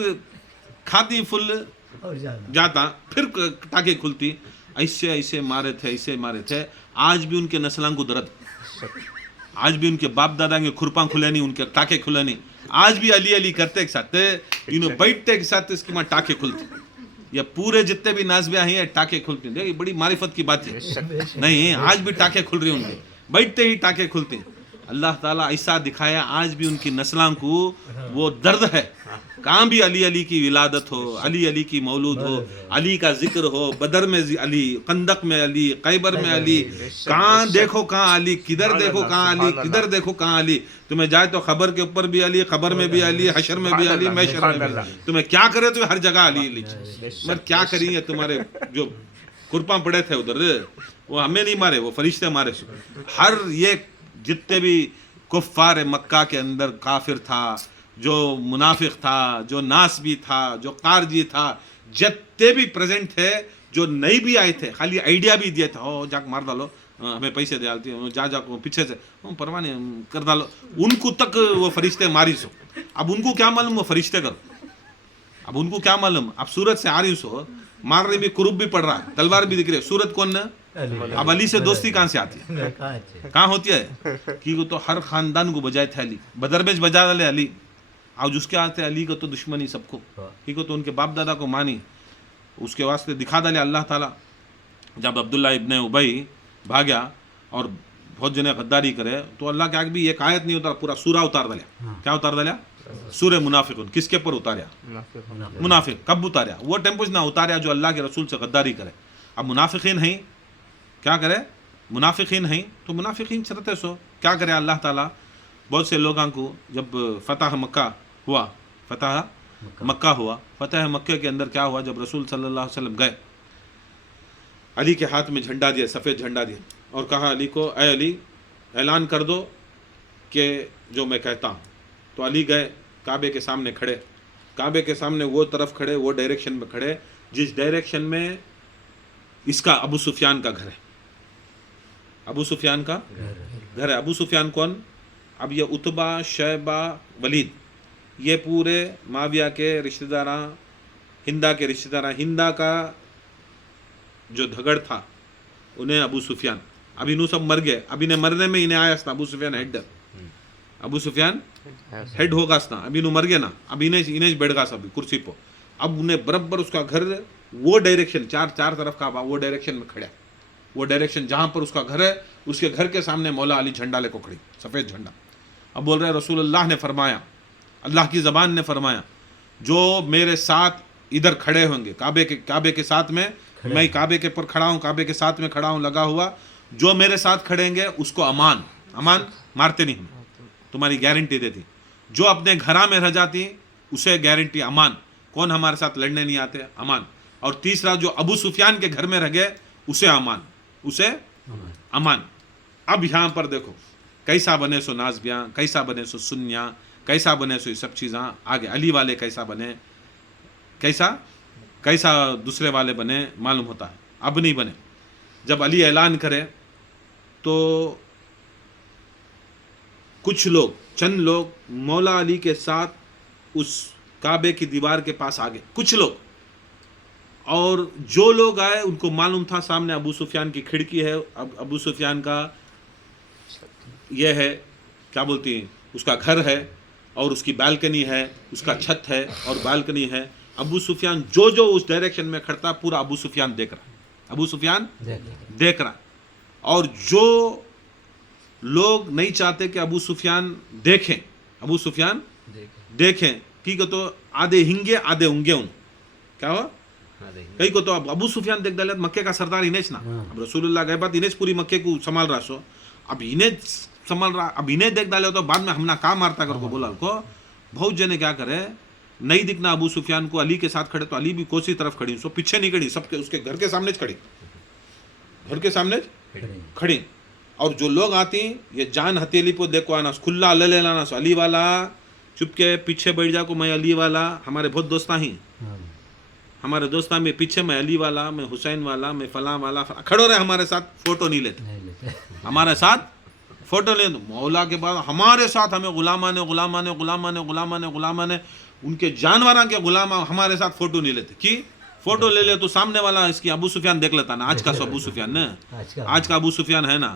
کھاتی فل جاتا، پھر ٹاکے کھلتی. ایسے مارے تھے، ایسے مارے تھے. آج بھی ان کے نسلاں کو درد، آج بھی ان کے باپ دادا کے کھرپاں کھلے نہیں, ان کے ٹاکے کھلے نہیں, آج بھی علی علی کرتے ایک ساتھ, بیٹھتے ایک ساتھ, اس کی ماں ٹاکے کھلتے. یہ پورے جتنے بھی نازبیاں ہیں ٹاکے کھلتے ہیں. یہ بڑی معرفت کی بات ہے. نہیں, آج بھی ٹاکے کھل رہے ہیں ان کے, بیٹھتے ہی ٹاکے کھلتے ہیں. اللہ تعالیٰ ایسا دکھایا آج بھی ان کی نسلاں کو وہ درد ہے. کہاں بھی علی علی کی ولادت ہو, علی علی کی مولود ہو, علی کا ذکر ہو, بدر میں علی, خندق میں علی, خیبر میں علی, کہاں دیکھو کہاں علی, کدھر دیکھو کہاں علی, کدھر دیکھو کہاں علی. تمہیں جائے تو خبر کے اوپر بھی علی, خبر میں بھی علی, حشر میں بھی علی, محشر میں بھی. تمہیں کیا کرے تو ہر جگہ علی علی. مگر کیا کریں, تمہارے جو کرپاں پڑے تھے ادھر, وہ ہمیں نہیں مارے, وہ فرشتے مارے. ہر یہ جتنے بھی کفار مکہ کے اندر کافر تھا, جو منافق تھا, جو ناسبی تھا, جو قارجی تھا, جتنے بھی پریزنٹ تھے, جو نہیں بھی آئے تھے, خالی آئیڈیا بھی دیا تھا, جا مار ڈالو, ہمیں پیسے دے ڈالتی, جا پیچھے سے پرواہ نہیں کر ڈالو, ان کو تک وہ فرشتے ماری سو. اب ان کو کیا معلوم وہ فرشتے کرو, اب ان کو کیا معلوم. اب سورت سے آ رہی سو, مارنے بھی کروب بھی پڑ رہا ہے, تلوار بھی دکھ رہی ہے, سورت کون نا. اب علی سے دوستی کہاں سے آتی ہے, کہاں ہوتی ہے, کہ وہ تو ہر خاندان کو بجائے تھے علی, بدر میں بجا ڈالے علی, اور جس کے آتے علی کو تو دشمنی سب کو, ٹھیک ہے, تو ان کے باپ دادا کو مانی, اس کے واسطے دکھا ڈالے اللہ تعالیٰ. جب عبداللہ ابن ابی بھاگیا اور بہت جنے غداری کرے, تو اللہ کے آگے بھی ایک آیت نہیں اتارا, پورا سورہ اتار ڈالیا. کیا اتار ڈالیا؟ سورہ منافقون. کس کے پر اتاریا؟ منافق. کب اتاریا؟ وہ ٹیمپوز نہ اتاریا جو اللہ کے رسول سے غداری کرے. اب منافقین ہیں, کیا کرے, منافقین ہیں, تو منافقین چلتے سو کیا کرے اللہ تعالیٰ. بہت سے لوگوں کو جب فتح مکہ ہوا, فتح مکہ کے اندر کیا ہوا, جب رسول صلی اللہ علیہ وسلم گئے, علی کے ہاتھ میں جھنڈا دیا, سفید جھنڈا دیا, اور کہا علی کو, اے علی اعلان کر دو کہ جو میں کہتا ہوں. تو علی گئے, کعبے کے سامنے کھڑے, کعبے کے سامنے وہ طرف کھڑے, وہ ڈائریکشن میں کھڑے جس ڈائریکشن میں اس کا ابو سفیان کا گھر ہے. ابو سفیان کا گھر ہے. ابو سفیان کون؟ اب یہ عتبہ, شیبہ, ولید, یہ پورے معاویہ کے رشتہ داراں, ہندا کے رشتہ داراں. ہندا کا جو دھگڑ تھا انہیں ابو سفیان, ابھی نو سب مر گئے, ابھی نے مرنے میں انہیں آیا ابو سفیان ہیڈ, ابو سفیان ہیڈ ہوگا سنا, ابھی نو مر گئے نا, اب انہیں بیٹھ گا سب کرسی پہ. اب انہیں برابر اس کا گھر وہ ڈائریکشن, چار طرف کا وہ ڈائریکشن میں کھڑا, وہ ڈائریکشن جہاں پر اس کا گھر ہے, اس کے گھر کے سامنے مولا علی جھنڈا لے کو کھڑی, سفید جھنڈا. اب بول رہے رسول اللہ نے فرمایا, اللہ کی زبان نے فرمایا, جو میرے ساتھ ادھر کھڑے ہوں گے, کعبے کے ساتھ میں, میں کعبے کے پر کھڑا ہوں, کعبے کے ساتھ میں کھڑا ہوں لگا ہوا, جو میرے ساتھ کھڑیں گے اس کو امان, مارتے نہیں, ہم تمہاری گارنٹی دیتی. جو اپنے گھراں میں رہ جاتی اسے گارنٹی امان, کون ہمارے ساتھ لڑنے نہیں آتے, امان. اور تیسرا جو ابو سفیان کے گھر میں رہ گئے اسے امان. اب یہاں پر دیکھو کیسا بنے سو نازبیاں, کیسا بنے سو سنیاں, کیسا بنے سو یہ سب چیزاں آگے. علی والے کیسا بنے, کیسا دوسرے والے بنے معلوم ہوتا ہے. اب نہیں بنے. جب علی اعلان کرے تو کچھ لوگ, چند لوگ مولا علی کے ساتھ اس کعبے کی دیوار کے پاس آ گئے, کچھ لوگ. اور جو لوگ آئے ان کو معلوم تھا سامنے ابو سفیان کی کھڑکی ہے, ابو سفیان کا یہ ہے, کیا بولتی ہیں, اس کا گھر ہے, اور اس کی بالکنی ہے, اس کا چھت ہے اور بالکنی ہے. ابو سفیان جو اس ڈائریکشن میں کھڑتا, پورا ابو سفیان دیکھ رہا, ابو سفیان دیکھ رہا. اور جو لوگ نہیں چاہتے کہ ابو سفیان دیکھیں, ابو سفیان دیکھیں, ٹھیک ہے, تو آدھے ہنگے آدھے ہونگے, ان کیا ہوا, کئی کو تو ابو سفیان دیکھ ڈالے, مکے کا سردار انہیں نا, اب رسول اللہ گئے بات انہیں پوری مکے کو سنبھال رہا سو, اب انہیں سنبھال رہا, اب انہیں دیکھ ڈالے تو بعد میں ہم نہ کام مارتا کر کو بولا کو. بہت جنے کیا کرے, نہیں دکھنا ابو سفیان کو, علی کے ساتھ کھڑے, تو علی بھی کوسی طرف کھڑی, سو پیچھے نہیں کھڑی, سب کے اس کے گھر کے سامنے کھڑی, گھر کے سامنے کھڑی. اور جو لوگ آتی یہ جان ہتھیلی پہ دیکھو آنا, کھلا لے لینا, سو علی والا چپ کے پیچھے بیٹھ جا کو, میں علی والا, ہمارے بہت دوستاں ہیں, ہمارے دوستاں میں پیچھے میں علی والا, میں حسین والا, میں فلاں والا, کھڑو رہے ہمارے ساتھ, فوٹو نہیں لیتے, ہمارے ساتھ فوٹو لے. مولا کے بعد ہمارے ساتھ ہمیں غلامان ان کے جانوراں کے غلام ہمارے ساتھ فوٹو نہیں لیتے. کی فوٹو لے لے تو سامنے والا اس کی ابو سفیان دیکھ لیتا نا, آج کا سو ابو سفیان نا, آج کا ابو سفیان ہے نا,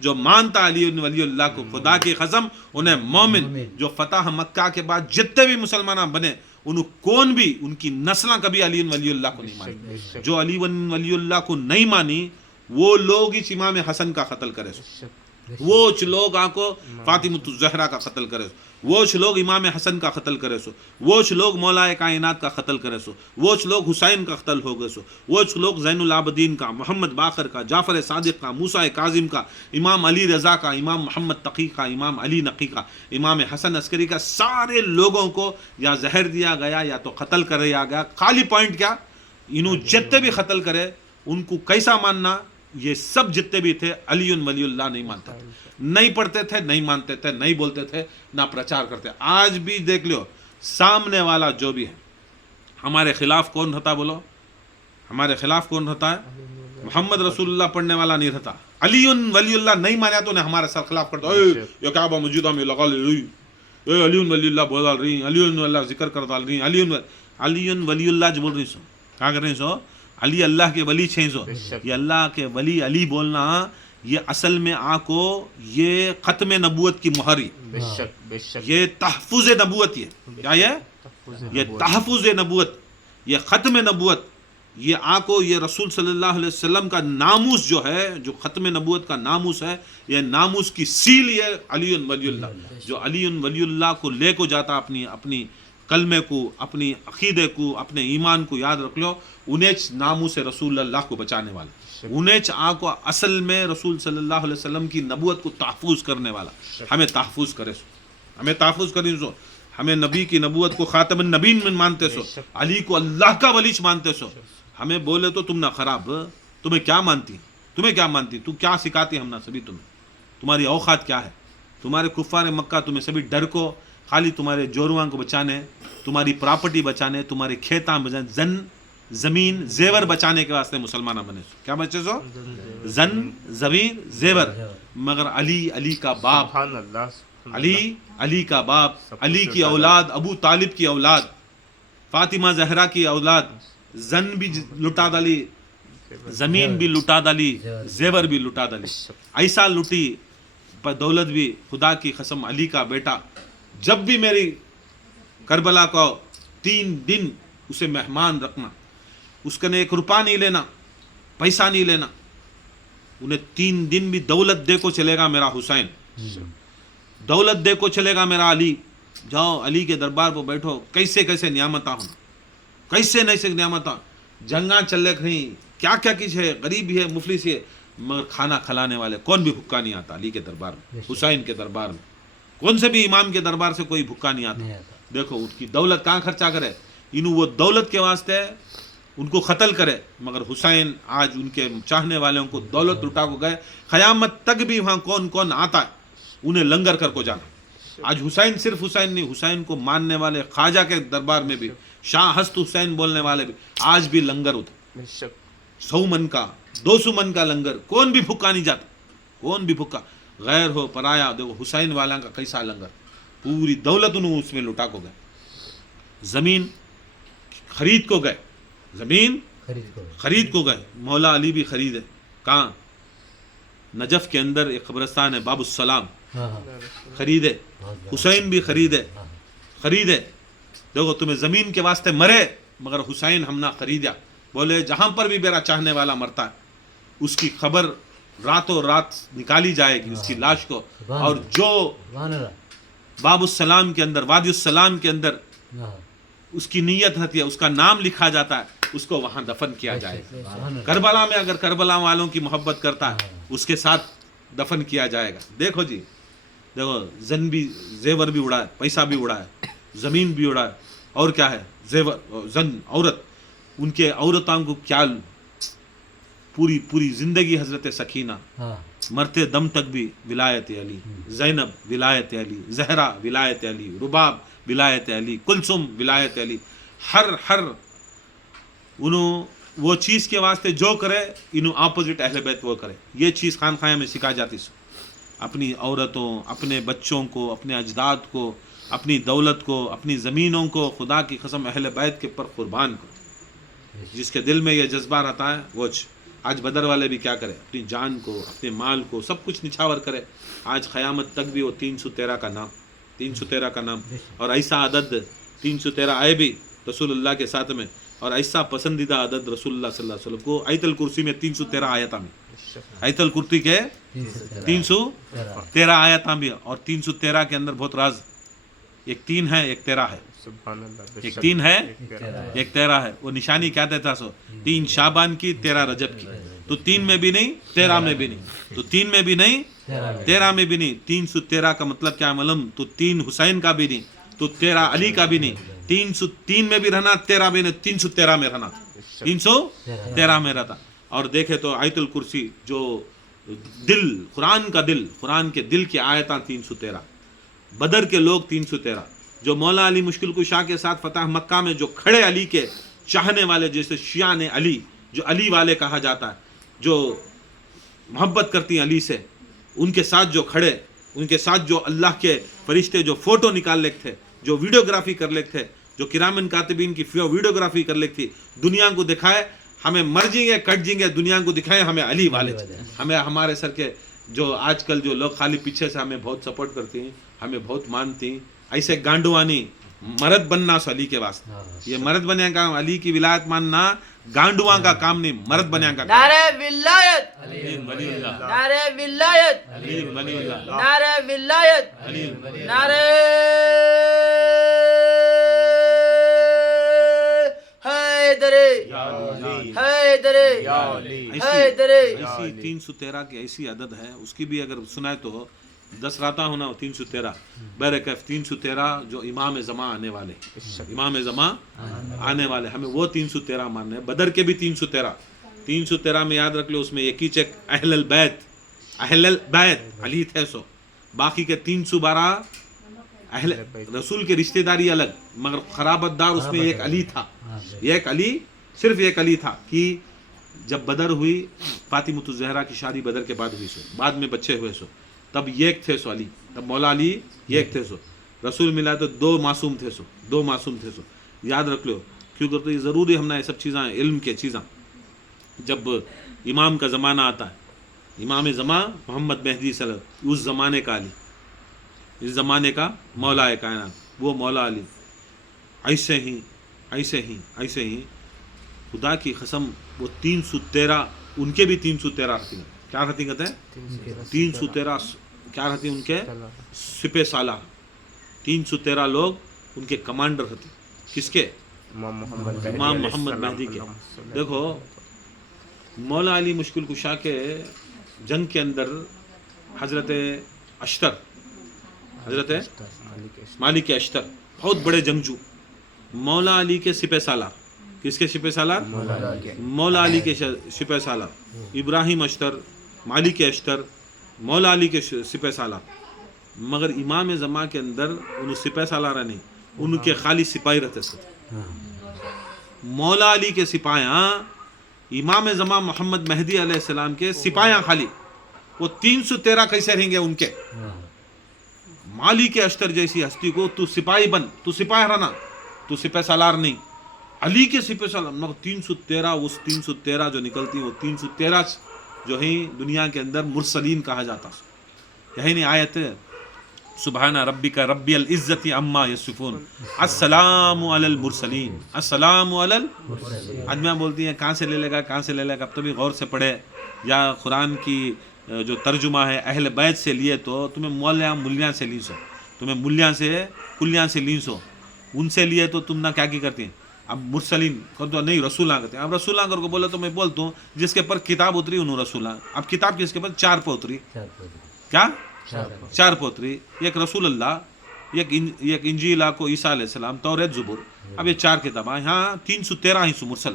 جو مانتا علی ولی اللہ کو، خدا کی قسم انہیں مومن جو فتح مکہ کے بعد جتنے بھی مسلمان بنے انہوں کون بھی ان کی نسلیں کبھی علی ولی اللہ کو نہیں مانی. جو علی ولی اللہ کو نہیں مانی وہ لوگ اس امام حسن کا قتل کرے سو، وہچ لوگ آنکو فاطمۃ الزہرا کا قتل کرے سو، وہچ لوگ امام حسن کا قتل کرے سو، وہچ لوگ مولا کائنات کا قتل کرے سو، وہچ لوگ حسین کا قتل ہو گئے سو، وہچ لوگ زین العابدین کا، محمد باقر کا، جعفر صادق کا، موسیٰ کاظم کا، امام علی رضا کا، امام محمد تقی کا، امام علی نقی کا، امام حسن عسکری کا، سارے لوگوں کو یا زہر دیا گیا یا تو قتل کریا گیا. خالی پوائنٹ کیا، انہوں جتنے بھی قتل کرے ان کو کیسا ماننا، یہ سب جتنے بھی تھے علی ولی اللہ نہیں مانتے تھے، نہیں پڑھتے تھے، نہیں مانتے تھے، نہیں بولتے تھے، نہ پرچار کرتے. آج بھی دیکھ لو سامنے والا جو بھی ہے ہمارے خلاف کون رہتا، بولو ہمارے خلاف کون رہتا ہے؟ محمد رسول اللہ پڑھنے والا نہیں رہتا. علی ولی اللہ نہیں مانا تو انہیں ہمارے سر خلاف کرتا، یہ کیا با مجیدہ میں لگا لی، علی ولی اللہ بول ڈال رہی، علی ولی اللہ ذکر کر ڈال رہی، علی ولی اللہ جو بول رہی سو کیا کر رہی سو، علی اللہ کے ولی چھیں سو. یہ اللہ کے ولی علی بولنا یہ اصل میں آکو یہ ختم نبوت کی مہری، یہ تحفظ نبوت، یہ کیا یہ تحفظ نبوت، یہ ختم نبوت، یہ آکو یہ رسول صلی اللہ علیہ وسلم کا ناموس جو ہے، جو ختم نبوت کا ناموس ہے، یہ ناموس کی سیل یہ علی ولی اللہ. جو علی ولی اللہ کو لے کو جاتا اپنی کلمے کو، اپنی عقیدے کو، اپنے ایمان کو یاد رکھ لو، انہیں ناموس رسول اللہ کو بچانے والا، انہیں آکو اصل میں رسول صلی اللہ علیہ وسلم کی نبوت کو تحفظ کرنے والا. ہمیں تحفظ کرے سو، ہمیں تحفظ کریں سو، ہمیں نبی کی نبوت کو خاتم النبین میں مانتے سو، علی کو اللہ کا ولی مانتے سو. ہمیں بولے تو تم نہ خراب، تمہیں کیا مانتی، تمہیں کیا مانتی، تو کیا سکھاتی ہم نہ سبھی تمہیں، تمہاری اوقات کیا ہے، تمہارے کفار مکہ تمہیں سبھی ڈر کو خالی تمہارے جوڑواں کو بچانے، تمہاری پراپرٹی بچانے، تمہارے کھیتاں بچانے، زمین زیور بچانے کے واسطے مسلمانہ بنے سو. کیا بچے سو؟ زن زمین زیور. مگر علی کا باپ، علی کا باپ، علی کی اولاد، ابو طالب کی اولاد، فاطمہ زہرا کی اولاد، زن بھی لٹا ڈالی، زمین بھی لٹا ڈالی، زیور بھی لٹا ڈالی. ایسا لٹی پر دولت بھی، خدا کی قسم علی کا بیٹا جب بھی میری کربلا کو 3 دن اسے مہمان رکھنا، اس کا نے 1 روپیہ نہیں لینا، پیسہ نہیں لینا، انہیں 3 دن بھی دولت دے کو چلے گا میرا حسین، دولت دے کو چلے گا میرا علی. جاؤ علی کے دربار پر بیٹھو، کیسے کیسے نعمتہ ہونا، کیسے نہیں سے نعمتہ، جنگاں چل رہی، کیا کیا کچھ ہے، غریب ہے، مفلس ہے، مگر کھانا کھلانے والے کون بھی بھوکا نہیں آتا. علی کے دربار میں، حسین کے دربار میں، کون سے بھی امام کے دربار سے کوئی بھوکا نہیں آتا. دیکھو ان کی دولت کہاں خرچہ کرے، انہوں وہ دولت کے واسطے ان کو قتل کرے. مگر حسین آج ان کے چاہنے والوں کو دولت لٹا کو گئے، قیامت تک بھی وہاں کون کون آتا ہے انہیں لنگر کر کو جانا. آج حسین صرف حسین نہیں، حسین کو ماننے والے خواجہ کے دربار میں بھی شاہ ہست حسین بولنے والے بھی آج بھی لنگر ہوتا، 100 من کا 200 من کا لنگر، کون بھی بھوکا نہیں جاتا، کون بھی بھوکا، غیر ہو پرایا. دیکھو حسین والا کا کیسا لنگر، پوری دولت انہوں اس میں لٹا کو گئے. زمین خرید کو گئے، زمین خرید کو گئے. مولا علی بھی خریدے، کہاں؟ نجف کے اندر ایک قبرستان ہے باب السلام، خریدے. حسین بھی خریدے. دیکھو تمہیں زمین کے واسطے مرے مگر حسین ہم نہ خریدیا. بولے جہاں پر بھی میرا چاہنے والا مرتا ہے اس کی خبر راتوں رات نکالی جائے گی، اس کی لاش کو، اور جو باب السلام کے اندر، وادی السلام کے اندر اس کی نیت ہوتی ہے، اس کا نام لکھا جاتا ہے، اس کو وہاں دفن کیا جائے گا. کربلا میں اگر کربلا والوں کی محبت کرتا ہے اس کے ساتھ دفن کیا جائے گا. دیکھو جی، دیکھو زن بھی زیور بھی اڑا ہے، پیسہ بھی اڑا ہے، زمین بھی اڑا ہے، اور کیا ہے، زیور زن عورت، ان کے عورتوں کو کیا پوری زندگی حضرت سکینہ مرتے دم تک بھی ولایت علی، زینب ولایت علی، زہرا ولایت علی، رباب ولایت علی، کلثوم ولایت علی. ہر انہوں وہ چیز کے واسطے جو کرے انہوں اپوزٹ اہل بیت وہ کرے. یہ چیز خانقاہ میں سکھا جاتی سو، اپنی عورتوں، اپنے بچوں کو، اپنے اجداد کو، اپنی دولت کو، اپنی زمینوں کو خدا کی قسم اہل بیت کے پر قربان کرو. جس کے دل میں یہ جذبہ رہتا ہے وہ آج بدر والے بھی کیا کرے، اپنی جان کو، اپنے مال کو، سب کچھ نچھاور کرے. آج قیامت تک بھی وہ 313 کا نام، 313 کا نام، اور ایسا عدد 313 آئے بھی رسول اللہ کے ساتھ میں، اور ایسا پسندیدہ عدد رسول اللہ صلی اللہ علیہ وسلم کو آیت الکرسی میں 313 آیتاں میں، آیت الکرسی کے 313 آیتاں بھی، اور 313 کے اندر بہت راز، ایک 3 ہے ایک 13 ہے، سبحان اللہ. ایک 3 ہے ایک 13 ہے. وہ نشانی کیا دیتا سو 3 شعبان کی 13 رجب کی، تو 3 میں بھی نہیں 13 میں بھی نہیں، تو 3 میں بھی نہیں 13 میں بھی نہیں. 313 کا مطلب کیا معلوم، تو 3 حسین کا بھی نہیں، تو 13 علی کا بھی نہیں، 303 میں بھی رہنا، 13 میں نہیں، 313 میں رہنا، 313 میں رہتا. اور دیکھے تو آیت الکرسی جو دل، قرآن کا دل، قرآن کے دل کی آیتاں 313، بدر کے لوگ 313، جو مولا علی مشکل کشا کے ساتھ فتح مکہ میں جو کھڑے علی کے چاہنے والے، جیسے شیعہ نے علی، جو علی والے کہا جاتا ہے، جو محبت کرتی ہیں علی سے، ان کے ساتھ جو کھڑے، ان کے ساتھ جو اللہ کے فرشتے جو فوٹو نکال لیتے تھے، جو ویڈیوگرافی کر لیتے تھے، جو کرامن کاتبین کی ویڈیوگرافی کر لیتی تھی، دنیا کو دکھائے ہمیں مر جیں گے کٹ جیں گے، دنیا کو دکھائے ہمیں علی والے، ہمیں ہمارے سر کے جو آج کل جو لوگ خالی پیچھے سے ہمیں بہت سپورٹ کرتی ہیں، ہمیں بہت مانتی ہیں، ایسے گانڈوانی مرد بننا سو علی کے واسطے. یہ مرد بننے کا کام، علی کی ولایت ماننا گانڈواں کا کام نہیں، مرد بننے کا کام. نعرہ ولایت، علی ولی اللہ، نعرہ ولایت، علی ولی اللہ، نعرہ ولایت، علی نعرہ حیدری، حیدری، حیدری. ایسی 313 کی ایسی عدد ہے، اس کی بھی اگر سنائے تو 10 راتاں ہونا، 313 بہرکیف 313 جو امام زمان آنے والے، امام زمان آنے والے، ہمیں وہ 313 ماننے ہیں. بدر کے بھی 313 میں یاد رکھ لو، اس میں ایک ہی چیک اہل البیت، اہل البیت علی تھے سو، باقی کے 312 اہل رسول کے رشتہ داری الگ، مگر خرابت دار اس میں ایک علی تھا، ایک علی، صرف ایک علی تھا. کہ جب بدر ہوئی، فاطمۃ الزہرا کی شادی بدر کے بعد ہوئی سو، بعد میں بچے ہوئے سو، تب ایک تھے سو علی، تب مولا علی ایک تھے سو، رسول ملا تو 2 معصوم تھے سو، 2 معصوم تھے سو. یاد رکھ لو، کیوں کرتے یہ ضروری ہم نے یہ سب چیزیں علم کے چیزاں. جب امام کا زمانہ آتا ہے، امام زمان محمد مہدی صلی اللہ علیہ وسلم، اس زمانے کا علی، اس زمانے کا مولا کائنات، وہ مولا علی. ایسے ہی ایسے ہی ایسے ہی خدا کی قسم، وہ 313 ان کے بھی 313 رہتی ہیں. کیا رہتی کہتے ہیں 313 کیا رہتی ان کے سپہ سالار، 313 لوگ ان کے کمانڈر ہوتے. کس کے؟ امام محمد مہدی کے. دیکھو مولا علی مشکل کشا کے جنگ کے اندر حضرت اشتر، حضرت مالک اشتر بہت بڑے جنگجو، مولا علی کے سپہ سالار. کس کے سپہ سالار؟ مولا علی کے سپہ سالار، ابراہیم اشتر، مالک اشتر، مولا علی کے سپہ سالار. مگر امام زمان کے اندر ان سپہ سالار نہیں، ان کے خالی سپاہی رہتے تھے. مولا علی کے سپاہیاں، امام زمان محمد مہدی علیہ السلام کے سپاہیاں خالی، وہ 313 کیسے رہیں گے ان کے؟ مالک اشتر جیسی ہستی کو تو سپاہی بن، تو سپاہی رہنا، تو سپہ سالار نہیں. علی کے سپہ سالار، مگر 313، اس 313 جو نکلتی ہیں، وہ 313 جو ہیں دنیا کے اندر مرسلین کہا جاتا. یہی نہیں آیت ہے، سبحان ربک رب العزت عما یصفون، السلام علی المرسلین، السلام علی آدمیاں بولتی ہیں کہاں سے لے لے گا، کہاں سے لے لے گا. اب تو بھی غور سے پڑھے، یا قرآن کی جو ترجمہ ہے اہل بیت سے لیے تو تمہیں مولیاں سے لی سو، تمہیں مولیاں سے کلیاں سے لی سو، ان سے لیے تو تم نہ کیا کی کرتی ہیں. اب مرسلین کو تو نہیں، رسولاں کہتے ہیں. اب رسولاں کر کو بولے تو میں بولتا ہوں جس کے پر کتاب اتری انہوں رسولاں. اب کتاب کس کے پر 4 پہ اتری، کیا 4 پہ اتری، ایک رسول اللہ، ایک انجیل کو عیسیٰ علیہ السلام، توریت زبور. اب یہ 4 کتابیں، یہاں 313 ہی سو مرسل،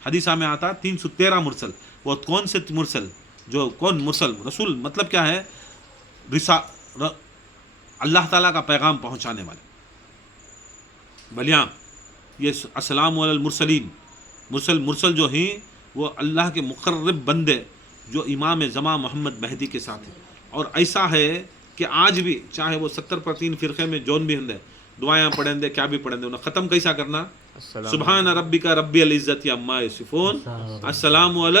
حدیثہ میں آتا 313 مرسل. وہ کون سے مرسل؟ جو کون مرسل؟ رسول مطلب کیا ہے؟ اللہ تعالیٰ کا پیغام پہنچانے والے. بلیاں یہ السلام علی المرسلین، مرسل جو ہیں وہ اللہ کے مقرب بندے جو امام زمان محمد مہدی کے ساتھ ہیں. اور ایسا ہے کہ آج بھی چاہے وہ 70% فرقے میں جون بھی ہندے، دعائیں پڑھیں دے، کیا بھی پڑھیں دے، انہیں ختم کیسا کرنا؟ سبحان ربک رب العزت عما یصفون، السلام علی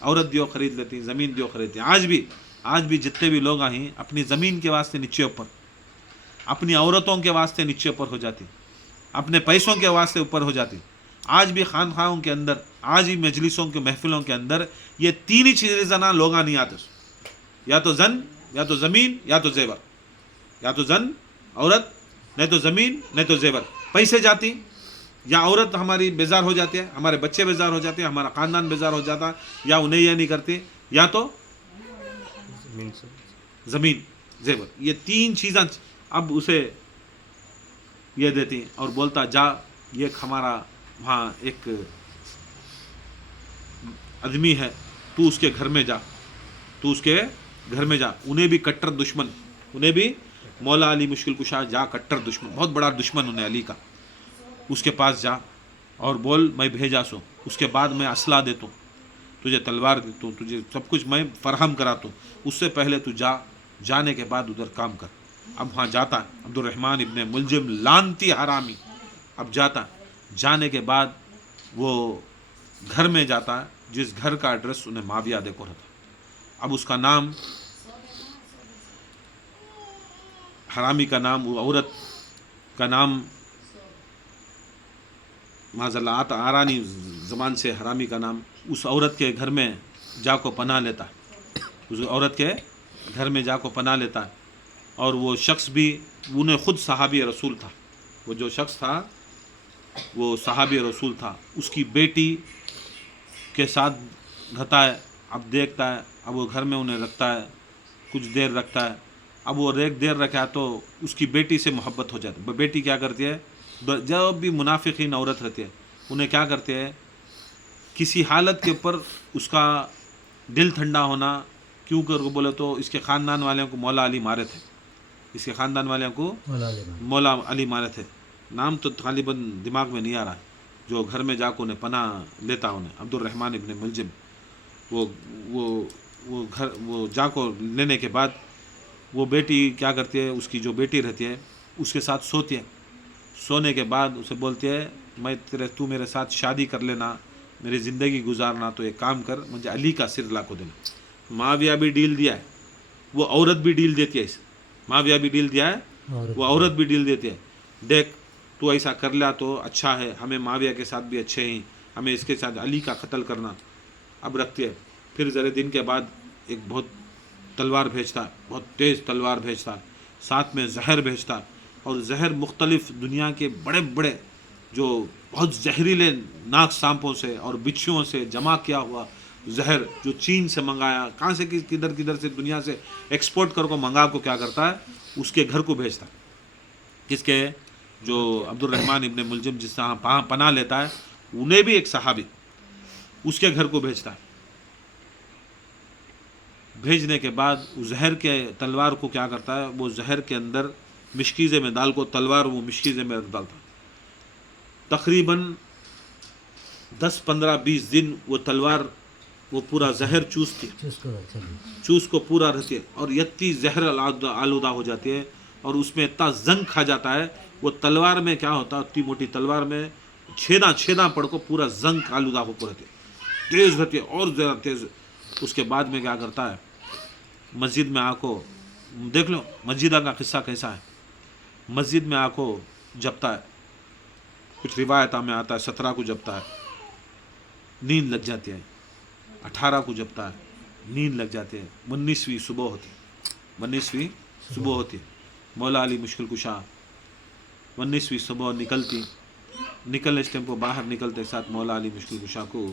عورت دیو خرید لیتی ہیں, زمین دیو خریدتی ہیں. آج بھی جتنے بھی لوگ ہیں اپنی زمین کے واسطے نیچے اوپر, اپنی عورتوں کے واسطے نیچے اوپر ہو جاتی, اپنے پیسوں کے واسطے اوپر ہو جاتی. آج بھی خانخواہوں کے اندر, آج بھی مجلسوں کے محفلوں کے اندر یہ تین ہی چیزیں نہ لوگ نہیں آتے, یا تو زن, یا تو زمین, یا تو زیور. یا تو زن عورت, نہیں تو زمین, نہیں تو زیور. پیسے جاتی, یا عورت ہماری بیزار ہو جاتی ہے, ہمارے بچے بیزار ہو جاتے ہیں, ہمارا خاندان بیزار ہو جاتا ہے, یا انہیں یہ نہیں کرتی, یا تو زمین, زیور. یہ تین چیزیں اب اسے یہ دیتی اور بولتا جا, یہ ہمارا وہاں ایک آدمی ہے, تو اس کے گھر میں جا, تو اس کے گھر میں جا. انہیں بھی کٹر دشمن, انہیں بھی مولا علی مشکل کشا جا کٹر دشمن, بہت بڑا دشمن انہیں علی کا. اس کے پاس جا اور بول میں بھیجا سو, اس کے بعد میں اسلحہ دیتا ہوں, تجھے تلوار دیتا ہوں, تجھے سب کچھ میں فراہم کراتا ہوں. اس سے پہلے تو جا, جانے کے بعد ادھر کام کر. اب وہاں جاتا ہے عبد الرحمن ابن ملجم لانتی حرامی, اب جاتا, جانے کے بعد وہ گھر میں جاتا ہے جس گھر کا ایڈریس انہیں معاویہ دیکھو رہتا. اب اس کا نام, حرامی کا نام, وہ عورت کا نام معذلات آرانی زبان سے حرامی کا نام, اس عورت کے گھر میں جا کو پناہ لیتا ہے, اس عورت کے گھر میں جا کو پناہ لیتا ہے. اور وہ شخص بھی انہیں خود صحابی رسول تھا, وہ جو شخص تھا وہ صحابی رسول تھا. اس کی بیٹی کے ساتھ رہتا ہے, اب دیکھتا ہے, اب وہ گھر میں انہیں رکھتا ہے, کچھ دیر رکھتا ہے. اب وہ ایک دیر رکھا تو اس کی بیٹی سے محبت ہو جاتی ہے. بیٹی کیا کرتی ہے, جب بھی منافقین عورت رہتی ہے انہیں کیا کرتے ہیں, کسی حالت کے اوپر اس کا دل ٹھنڈا ہونا, کیوں کر بولے تو اس کے خاندان والوں کو مولا علی مارے تھے, اس کے خاندان والوں کو مولا علی مارے تھے. نام تو غالباً دماغ میں نہیں آ رہا ہے. جو گھر میں جا کو انہیں پناہ لیتا انہیں, عبد الرحمن ابن ملجم, وہ گھر وہ جا کو لینے کے بعد وہ بیٹی کیا کرتی ہے, اس کی جو بیٹی رہتی ہے اس کے ساتھ سوتی ہے. سونے کے بعد اسے بولتی ہے میں تو میرے ساتھ شادی کر لینا, میری زندگی گزارنا, تو ایک کام کر مجھے علی کا سر لا کو دینا. معاویہ بھی ڈیل دیا ہے, وہ عورت بھی ڈیل دیتی ہے, معاویہ بھی ڈیل دیا ہے, وہ عورت بھی ڈیل دیتی ہے. دیکھ تو ایسا کر لیا تو اچھا ہے, ہمیں معاویہ کے ساتھ بھی اچھے ہیں, ہمیں اس کے ساتھ علی کا قتل کرنا. اب رکھتی ہے. پھر ذرے دن کے بعد ایک بہت تلوار بھیجتا ہے, بہت تیز تلوار بھیجتا ہے, ساتھ میں زہر بھیجتا ہے. اور زہر مختلف دنیا کے بڑے بڑے جو بہت زہریلے ناک سانپوں سے اور بچھوؤں سے جمع کیا ہوا زہر, جو چین سے منگایا, کہاں سے کدھر سے دنیا سے ایکسپورٹ کر کو منگا کو کیا کرتا ہے, اس کے گھر کو بھیجتا ہے. کس کے, جو عبد الرحمن ابن ملجم جس طرح پناہ لیتا ہے, انہیں بھی ایک صحابی اس کے گھر کو بھیجتا ہے. بھیجنے کے بعد زہر کے تلوار کو کیا کرتا ہے, وہ زہر کے اندر مشکیزے میں ڈال کو تلوار وہ مشکیزے میں رکھ ڈالتا. تقریباً 10-15-20 دن وہ تلوار وہ پورا زہر چوس کو پورا رہتی ہے, اور یتی زہر آلودہ ہو جاتی ہے, اور اس میں اتنا زنگ کھا جاتا ہے. وہ تلوار میں کیا ہوتا ہے, اتنی موٹی تلوار میں چھیدا پڑ کو پورا زنگ آلودہ ہو کو رہتی ہے, تیز رہتی ہے اور زیادہ تیز. اس کے بعد میں کیا کرتا ہے, مسجد میں آ کو دیکھ لو مسجدہ کا قصہ کیسا ہے. مسجد میں آ کو جپتا ہے, کچھ روایتوں میں آتا ہے 17 کو جپتا ہے, نیند لگ جاتی ہے. 18 کو جپتا ہے, نیند لگ جاتی ہے. 19ویں صبح ہوتی ہے. مولا علی مشکل کشا 19ویں صبح نکلنے اس ٹائم کو باہر نکلتے ساتھ مولا علی مشکل کشا کو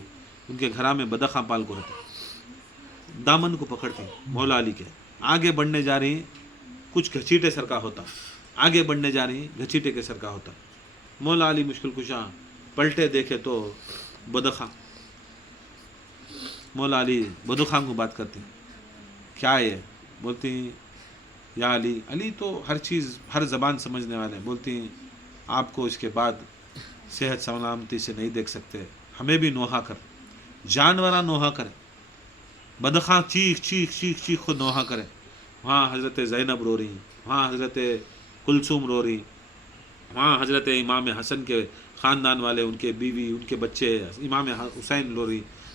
ان کے گھرا میں بدخاں پال کو رہتے, دامن کو پکڑتے مولا علی کے. آگے بڑھنے جا رہی, کچھ گھچیٹے سر کا ہوتا, آگے بڑھنے جا رہی گھچیٹے کے سر کا ہوتا. مولا علی مشکل کشا پلٹے دیکھے تو بدخاں. مولا علی بدخاں کو بات کرتے, کیا ہے, بولتی یا علی تو ہر چیز ہر زبان سمجھنے والے. بولتی آپ کو اس کے بعد صحت سلامتی سے نہیں دیکھ سکتے, ہمیں بھی نوحہ کر, جانوراں نوحہ کرے. بدخاں چیخ خود نوحہ کرے. وہاں حضرت زینب رو رہی, وہاں حضرت کلثوم رو رہی, وہاں حضرت امام حسن کے خاندان والے, ان کے بیوی, ان کے بچے, امام حسین رو رہی,